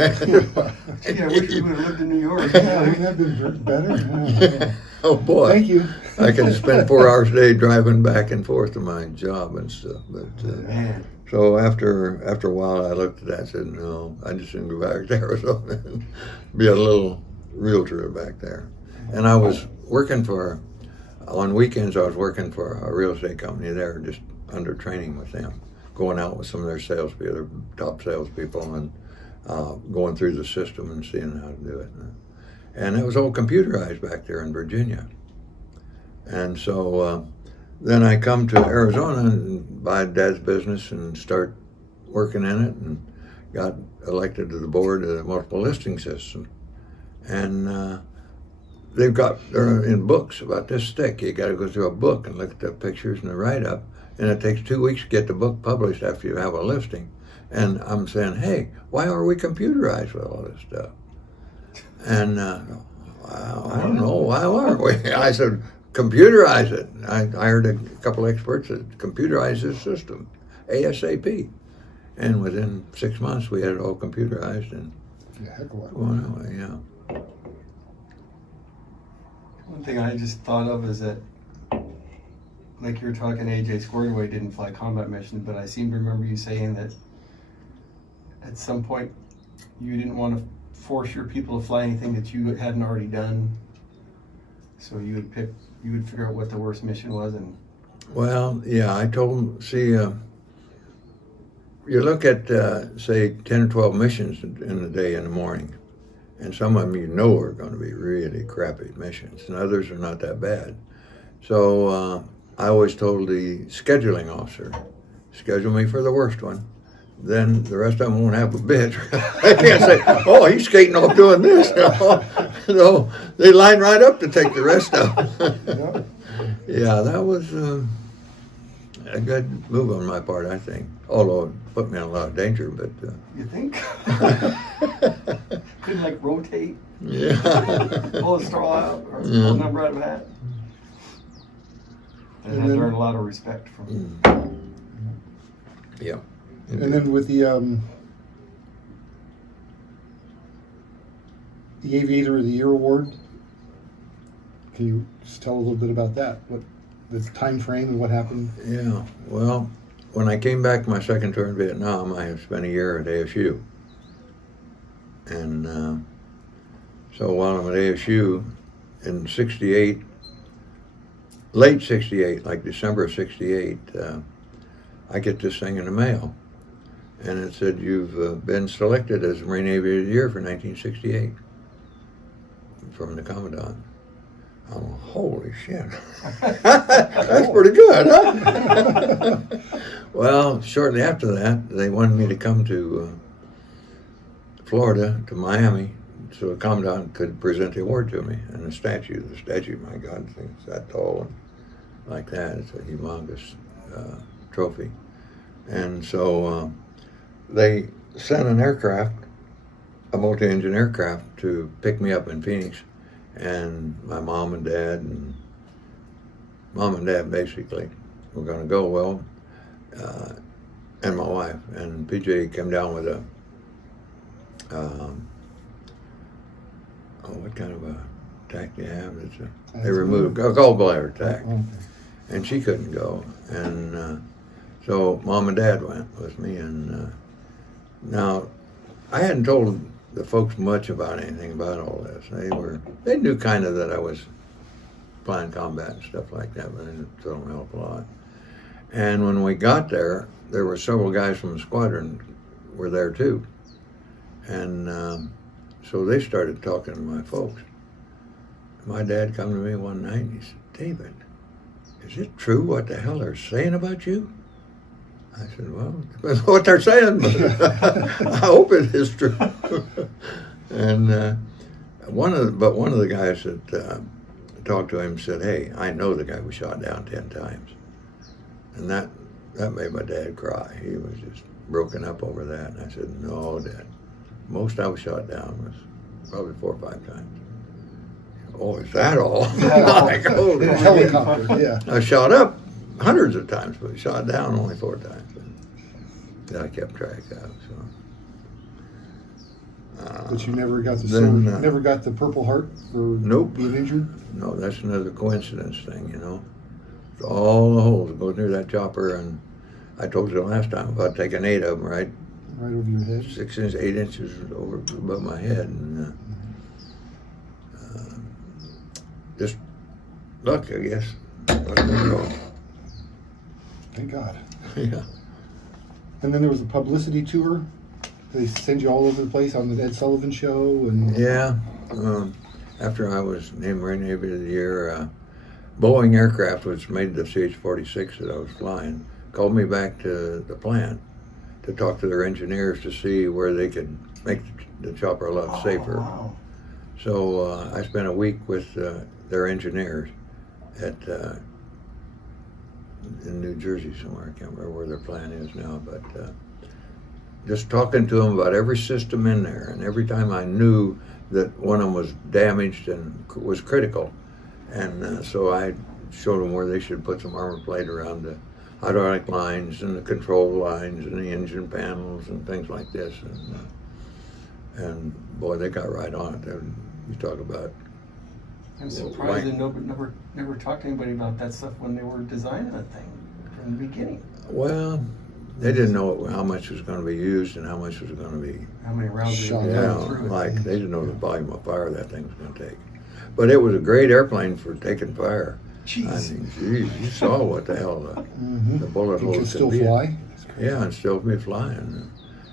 Gee, I wish we would have lived in New York. Yeah, wouldn't that been better? Oh, boy. Thank you. I could spend 4 hours a day driving back and forth to my job and stuff. But Man. so after a while, I looked at that and said, no, I just didn't go back to Arizona and be a little realtor back there. And I was working on weekends, I was working for a real estate company there, just under training with them, going out with some of their salespeople, their top salespeople, and going through the system and seeing how to do it. And it was all computerized back there in Virginia. And so then I come to Arizona and buy Dad's business and start working in it, and got elected to the board of the multiple listing system. And they're in books about this thick. You got to go through a book and look at the pictures and the write-up, and it takes 2 weeks to get the book published after you have a listing. And I'm saying, hey, why are we computerized with all this stuff? And I don't know, why aren't we? I said, computerize it. I hired a couple experts that computerized this system, ASAP. And within 6 months, we had it all computerized and Yeah, heck of a lot. going away, yeah. One thing I just thought of is that, like you were talking, AJ squared away didn't fly combat missions, but I seem to remember you saying that at some point you didn't want to force your people to fly anything that you hadn't already done. So you would figure out what the worst mission was, and Well, yeah, I told them, see, you look at, say, 10 or 12 missions in the day in the morning, and some of them you know are going to be really crappy missions, and others are not that bad. So I always told the scheduling officer, schedule me for the worst one. Then the rest of them won't have a bitch. I can't say, oh, he's skating off doing this. So they line right up to take the rest of them. Yeah, that was a good move on my part, I think. Although it put me in a lot of danger, but... you think? Couldn't like rotate, yeah. pull a straw out, or Yeah. pull a number out of a hat? And I then- learned a lot of respect from Yeah. And then with the Aviator of the Year award, can you just tell a little bit about that? What the time frame and what happened? Yeah, well, when I came back my second tour in Vietnam, I had spent a year at ASU. And so while I'm at ASU in 68, late 68, like December of 68, I get this thing in the mail. And it said, you've been selected as Marine Aviator of the Year for 1968 from the Commandant. I'm like, holy shit. That's pretty good, huh? Well, shortly after that, they wanted me to come to Florida, to Miami, so the Commandant could present the award to me. And the statue, my God, the thing's that tall and like that. It's a humongous trophy. And so they sent an aircraft, a multi-engine aircraft, to pick me up in Phoenix. And my mom and dad basically were going to go. Well, and my wife, and PJ came down with a what kind of a tack do you have? They removed a gallbladder tack, and she couldn't go. And so mom and dad went with me. And now I hadn't told the folks much about anything about all this. They knew kind of that I was flying combat and stuff like that, but I didn't tell them a hell of a lot. And when we got there were several guys from the squadron were there too. And so they started talking to my folks. my dad come to me one night and he said, David, is it true what the hell they're saying about you? I said, well, it depends on what they're saying, but I hope it is true. And one of the guys that talked to him said, hey, I know the guy was shot down 10 times. And that made my dad cry. He was just broken up over that. And I said, no, Dad. Most I was shot down was probably 4 or 5 times. Oh, is that all? Like, oh, In a helicopter, yeah. I shot up hundreds of times, but shot down only 4 times. That I kept track of. So. But you never got the Then, never got the Purple Heart for Nope. being injured? No, that's another coincidence thing, you know. All the holes go through that chopper, and I told you last time about taking 8 of them, right? Right over your head? 6 inches, 8 inches over above my head, and just luck, I guess. Luck of the draw. Thank God. Yeah. And then there was a publicity tour. They send you all over the place on the Ed Sullivan Show, and Yeah. After I was named Marine Aviator of the Year, Boeing Aircraft, which made the CH-46 that I was flying, called me back to the plant to talk to their engineers to see where they could make the chopper a lot safer. Wow. So I spent a week with their engineers at in New Jersey somewhere. I can't remember where their plant is now, but just talking to them about every system in there. And every time I knew that one of them was damaged and was critical, and so I showed them where they should put some armor plate around the hydraulic lines and the control lines and the engine panels and things like this. And boy, they got right on it. You talk about. I'm surprised they never talked to anybody about that stuff when they were designing the thing from the beginning. Well, they didn't know how much was going to be used and how much was going to be. How many rounds Shot they Yeah, were through it. like they didn't know the volume of fire that thing was going to take. But it was a great airplane for taking fire. Jeez. I mean, geez, you saw what the hell the bullet you holes can could still be. fly. Yeah, and still be flying.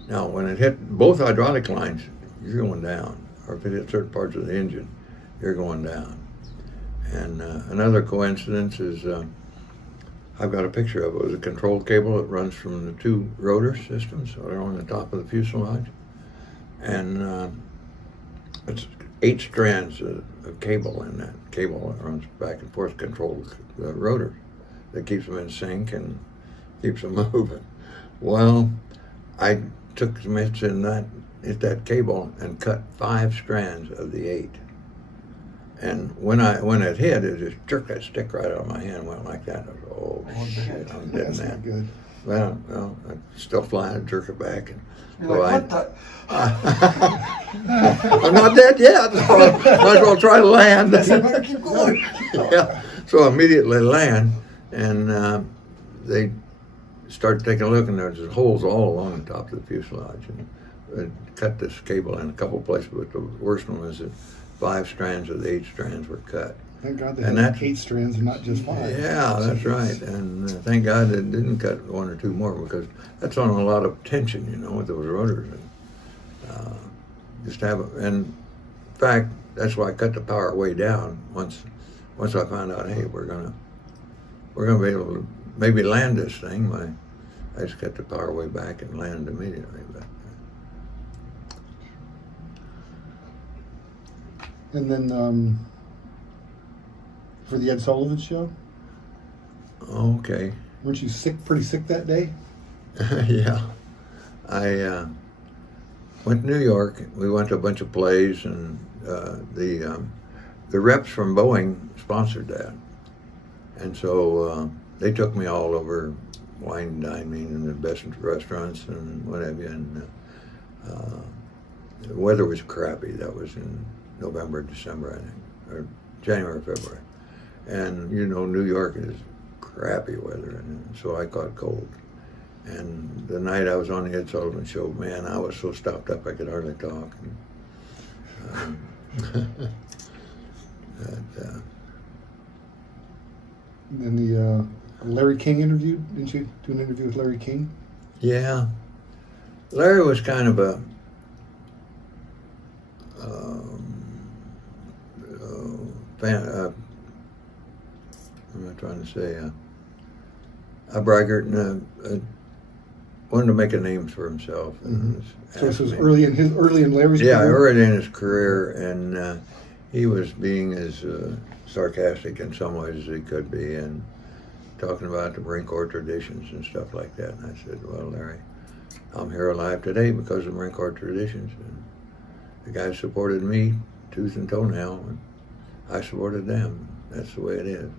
Now, when it hit both hydraulic lines, you're going down. Or if it hit certain parts of the engine, you're going down. And another coincidence is I've got a picture of it. It was a control cable that runs from the 2 rotor systems that are on the top of the fuselage. And it's 8 strands of cable in that cable that runs back and forth, controls the rotor, that keeps them in sync and keeps them moving. Well, I took some hits in that cable and cut 5 strands of the 8. And when it hit, it just jerked that stick right out of my hand, went like that. I was, oh shit, I'm dead That's man. not good. Well, I'm still flying, I jerk it back, and You're like, what the? I'm not dead yet, so I might as well try to land. Keep going. Yeah, so I immediately land, and they started taking a look, and there's holes all along the top of the fuselage, and it cut this cable in a couple places, but the worst one was that 5 strands of the 8 strands were cut. Thank God they And had that's- 8 strands and not just 5. Yeah, that's right, and thank God they didn't cut 1 or 2 more, because that's on a lot of tension, you know, with those rotors. And, just have it, and in fact, that's why I cut the power way down once I found out, hey, we're gonna be able to maybe land this thing. I just cut the power way back and landed immediately. But And then for the Ed Sullivan Show, okay. weren't you pretty sick that day? Yeah, I went to New York. We went to a bunch of plays, and the reps from Boeing sponsored that, and so they took me all over, wine and dining in the best restaurants and what have you. And the weather was crappy. That was in November, December, I think, or January, February, and you know New York is crappy weather, and so I caught cold. And the night I was on the Ed Sullivan Show, man, I was so stopped up I could hardly talk. And, And then the Larry King interview, didn't you do an interview with Larry King? yeah, Larry was kind of a what am I trying to say? A braggart and wanted to make a name for himself. And So this was asked me- early in Larry's Yeah, career? early in his career, and he was being as sarcastic in some ways as he could be, and talking about the Marine Corps traditions and stuff like that. And I said, well, Larry, I'm here alive today because of Marine Corps traditions. And the guys supported me tooth and toenail, and I supported them. That's the way it is.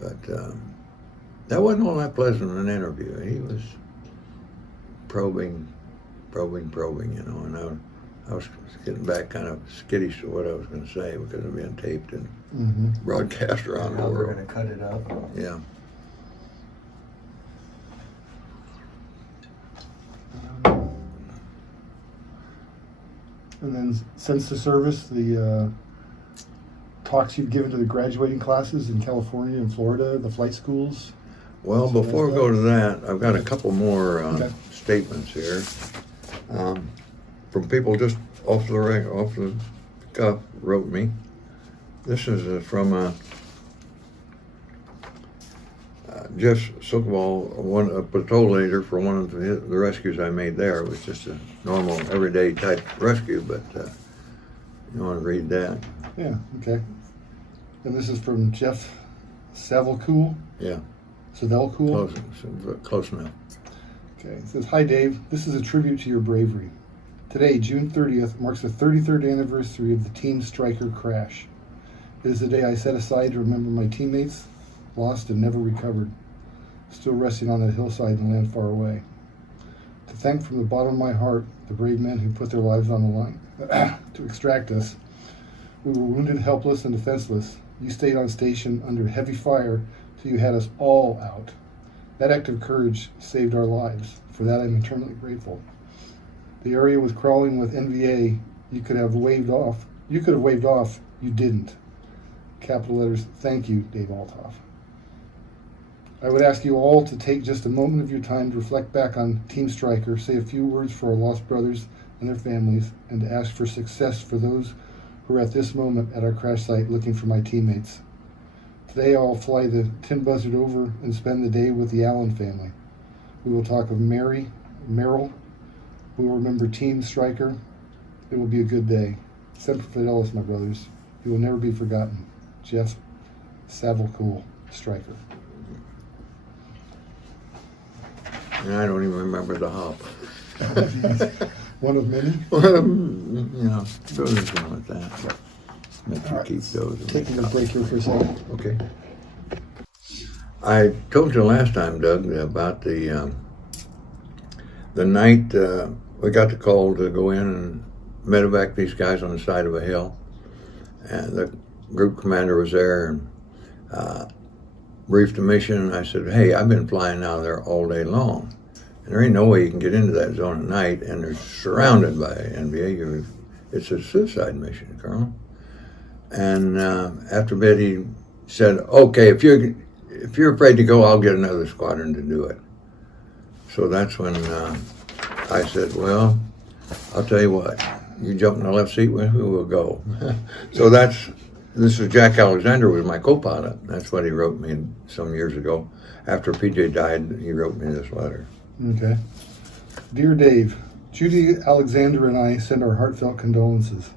But that wasn't all that pleasant an interview. He was probing, you know, and I was getting back kind of skittish to what I was going to say because of being taped and broadcast around the Now we're world. going to cut it up. Yeah. And then since the service, the talks you've given to the graduating classes in California and Florida, the flight schools. Well, So before we that's go to that, I've got a couple more Okay. statements here from people just off the cuff wrote me. This is from Jeff Sokobal, a patrol leader for one of the rescues I made there. It was just a normal, everyday type rescue, but you want to read that? Yeah, okay. And this is from Jeff Savelcool. Yeah, Savelcool. close enough. Okay, it says, hi Dave, this is a tribute to your bravery. Today, June 30th, marks the 33rd anniversary of the Team Striker crash. It is the day I set aside to remember my teammates, lost and never recovered, still resting on a hillside and land far away. To thank from the bottom of my heart the brave men who put their lives on the line to extract us. We were wounded, helpless, and defenseless. You stayed on station under heavy fire till you had us all out. That act of courage saved our lives. For that I'm eternally grateful. The area was crawling with NVA. You could have waved off. You didn't. Capital letters, thank you, Dave Althoff. I would ask you all to take just a moment of your time to reflect back on Team Striker, say a few words for our lost brothers and their families, and to ask for success for those who are at this moment at our crash site looking for my teammates. Today I'll fly the Tin Buzzard over and spend the day with the Allen family. We will talk of Merrill. We will remember Team Striker. It will be a good day. Semper Fidelis, my brothers. You will never be forgotten. Jeff Savelcool, Striker. And I don't even remember the hop. One of many. You know, those are something like that. Make you All right. keep those. and Taking make a break here for a second. Okay. I told you last time, Doug, about the night we got the call to go in and medevac these guys on the side of a hill, and the group commander was there and briefed the mission. And I said, "Hey, I've been flying out there all day long, and there ain't no way you can get into that zone at night, and they're surrounded by NVA. It's a suicide mission, Colonel." And after a bit, he said, "Okay, if you're afraid to go, I'll get another squadron to do it." So that's when I said, "Well, I'll tell you what. You jump in the left seat with me, we'll go." So this is Jack Alexander was my co-pilot. That's what he wrote me some years ago. After PJ died, he wrote me this letter. Okay. Dear Dave, Judy Alexander and I send our heartfelt condolences.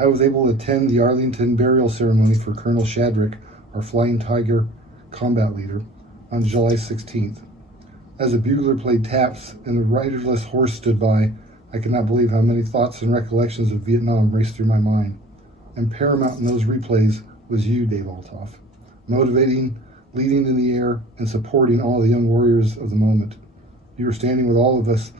I was able to attend the Arlington burial ceremony for Colonel Shadrick, our Flying Tiger combat leader, on July 16th. As a bugler played taps and the riderless horse stood by, I could not believe how many thoughts and recollections of Viet Nam raced through my mind. And paramount in those replays was you, Dave Althoff, motivating, leading in the air, and supporting all the young warriors of the moment. You were standing with all of us,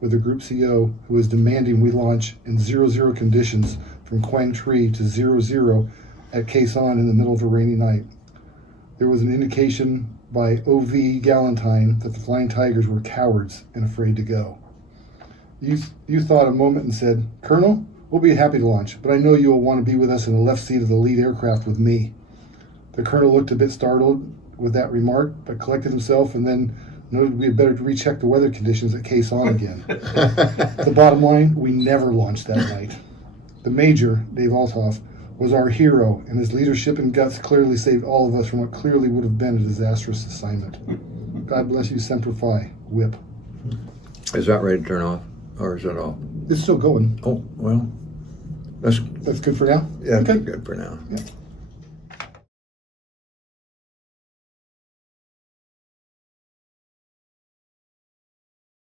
with the Group CO, who was demanding we launch in 0-0 conditions from Quang Tri to 0-0 at Khe Sanh in the middle of a rainy night. There was an indication by O.V. Galantine that the Flying Tigers were cowards and afraid to go. You thought a moment and said, "Colonel, we'll be happy to launch, but I know you will want to be with us in the left seat of the lead aircraft with me." The colonel looked a bit startled with that remark, but collected himself and then noted we had better recheck the weather conditions at Khe Sanh again. The bottom line, we never launched that night. The major, Dave Althoff, was our hero, and his leadership and guts clearly saved all of us from what clearly would have been a disastrous assignment. God bless you, Semper Fi, Whip. Is that ready to turn off, or is it off? It's still going. Oh, well, that's That's good for now? yeah, Okay. good for now. Yeah.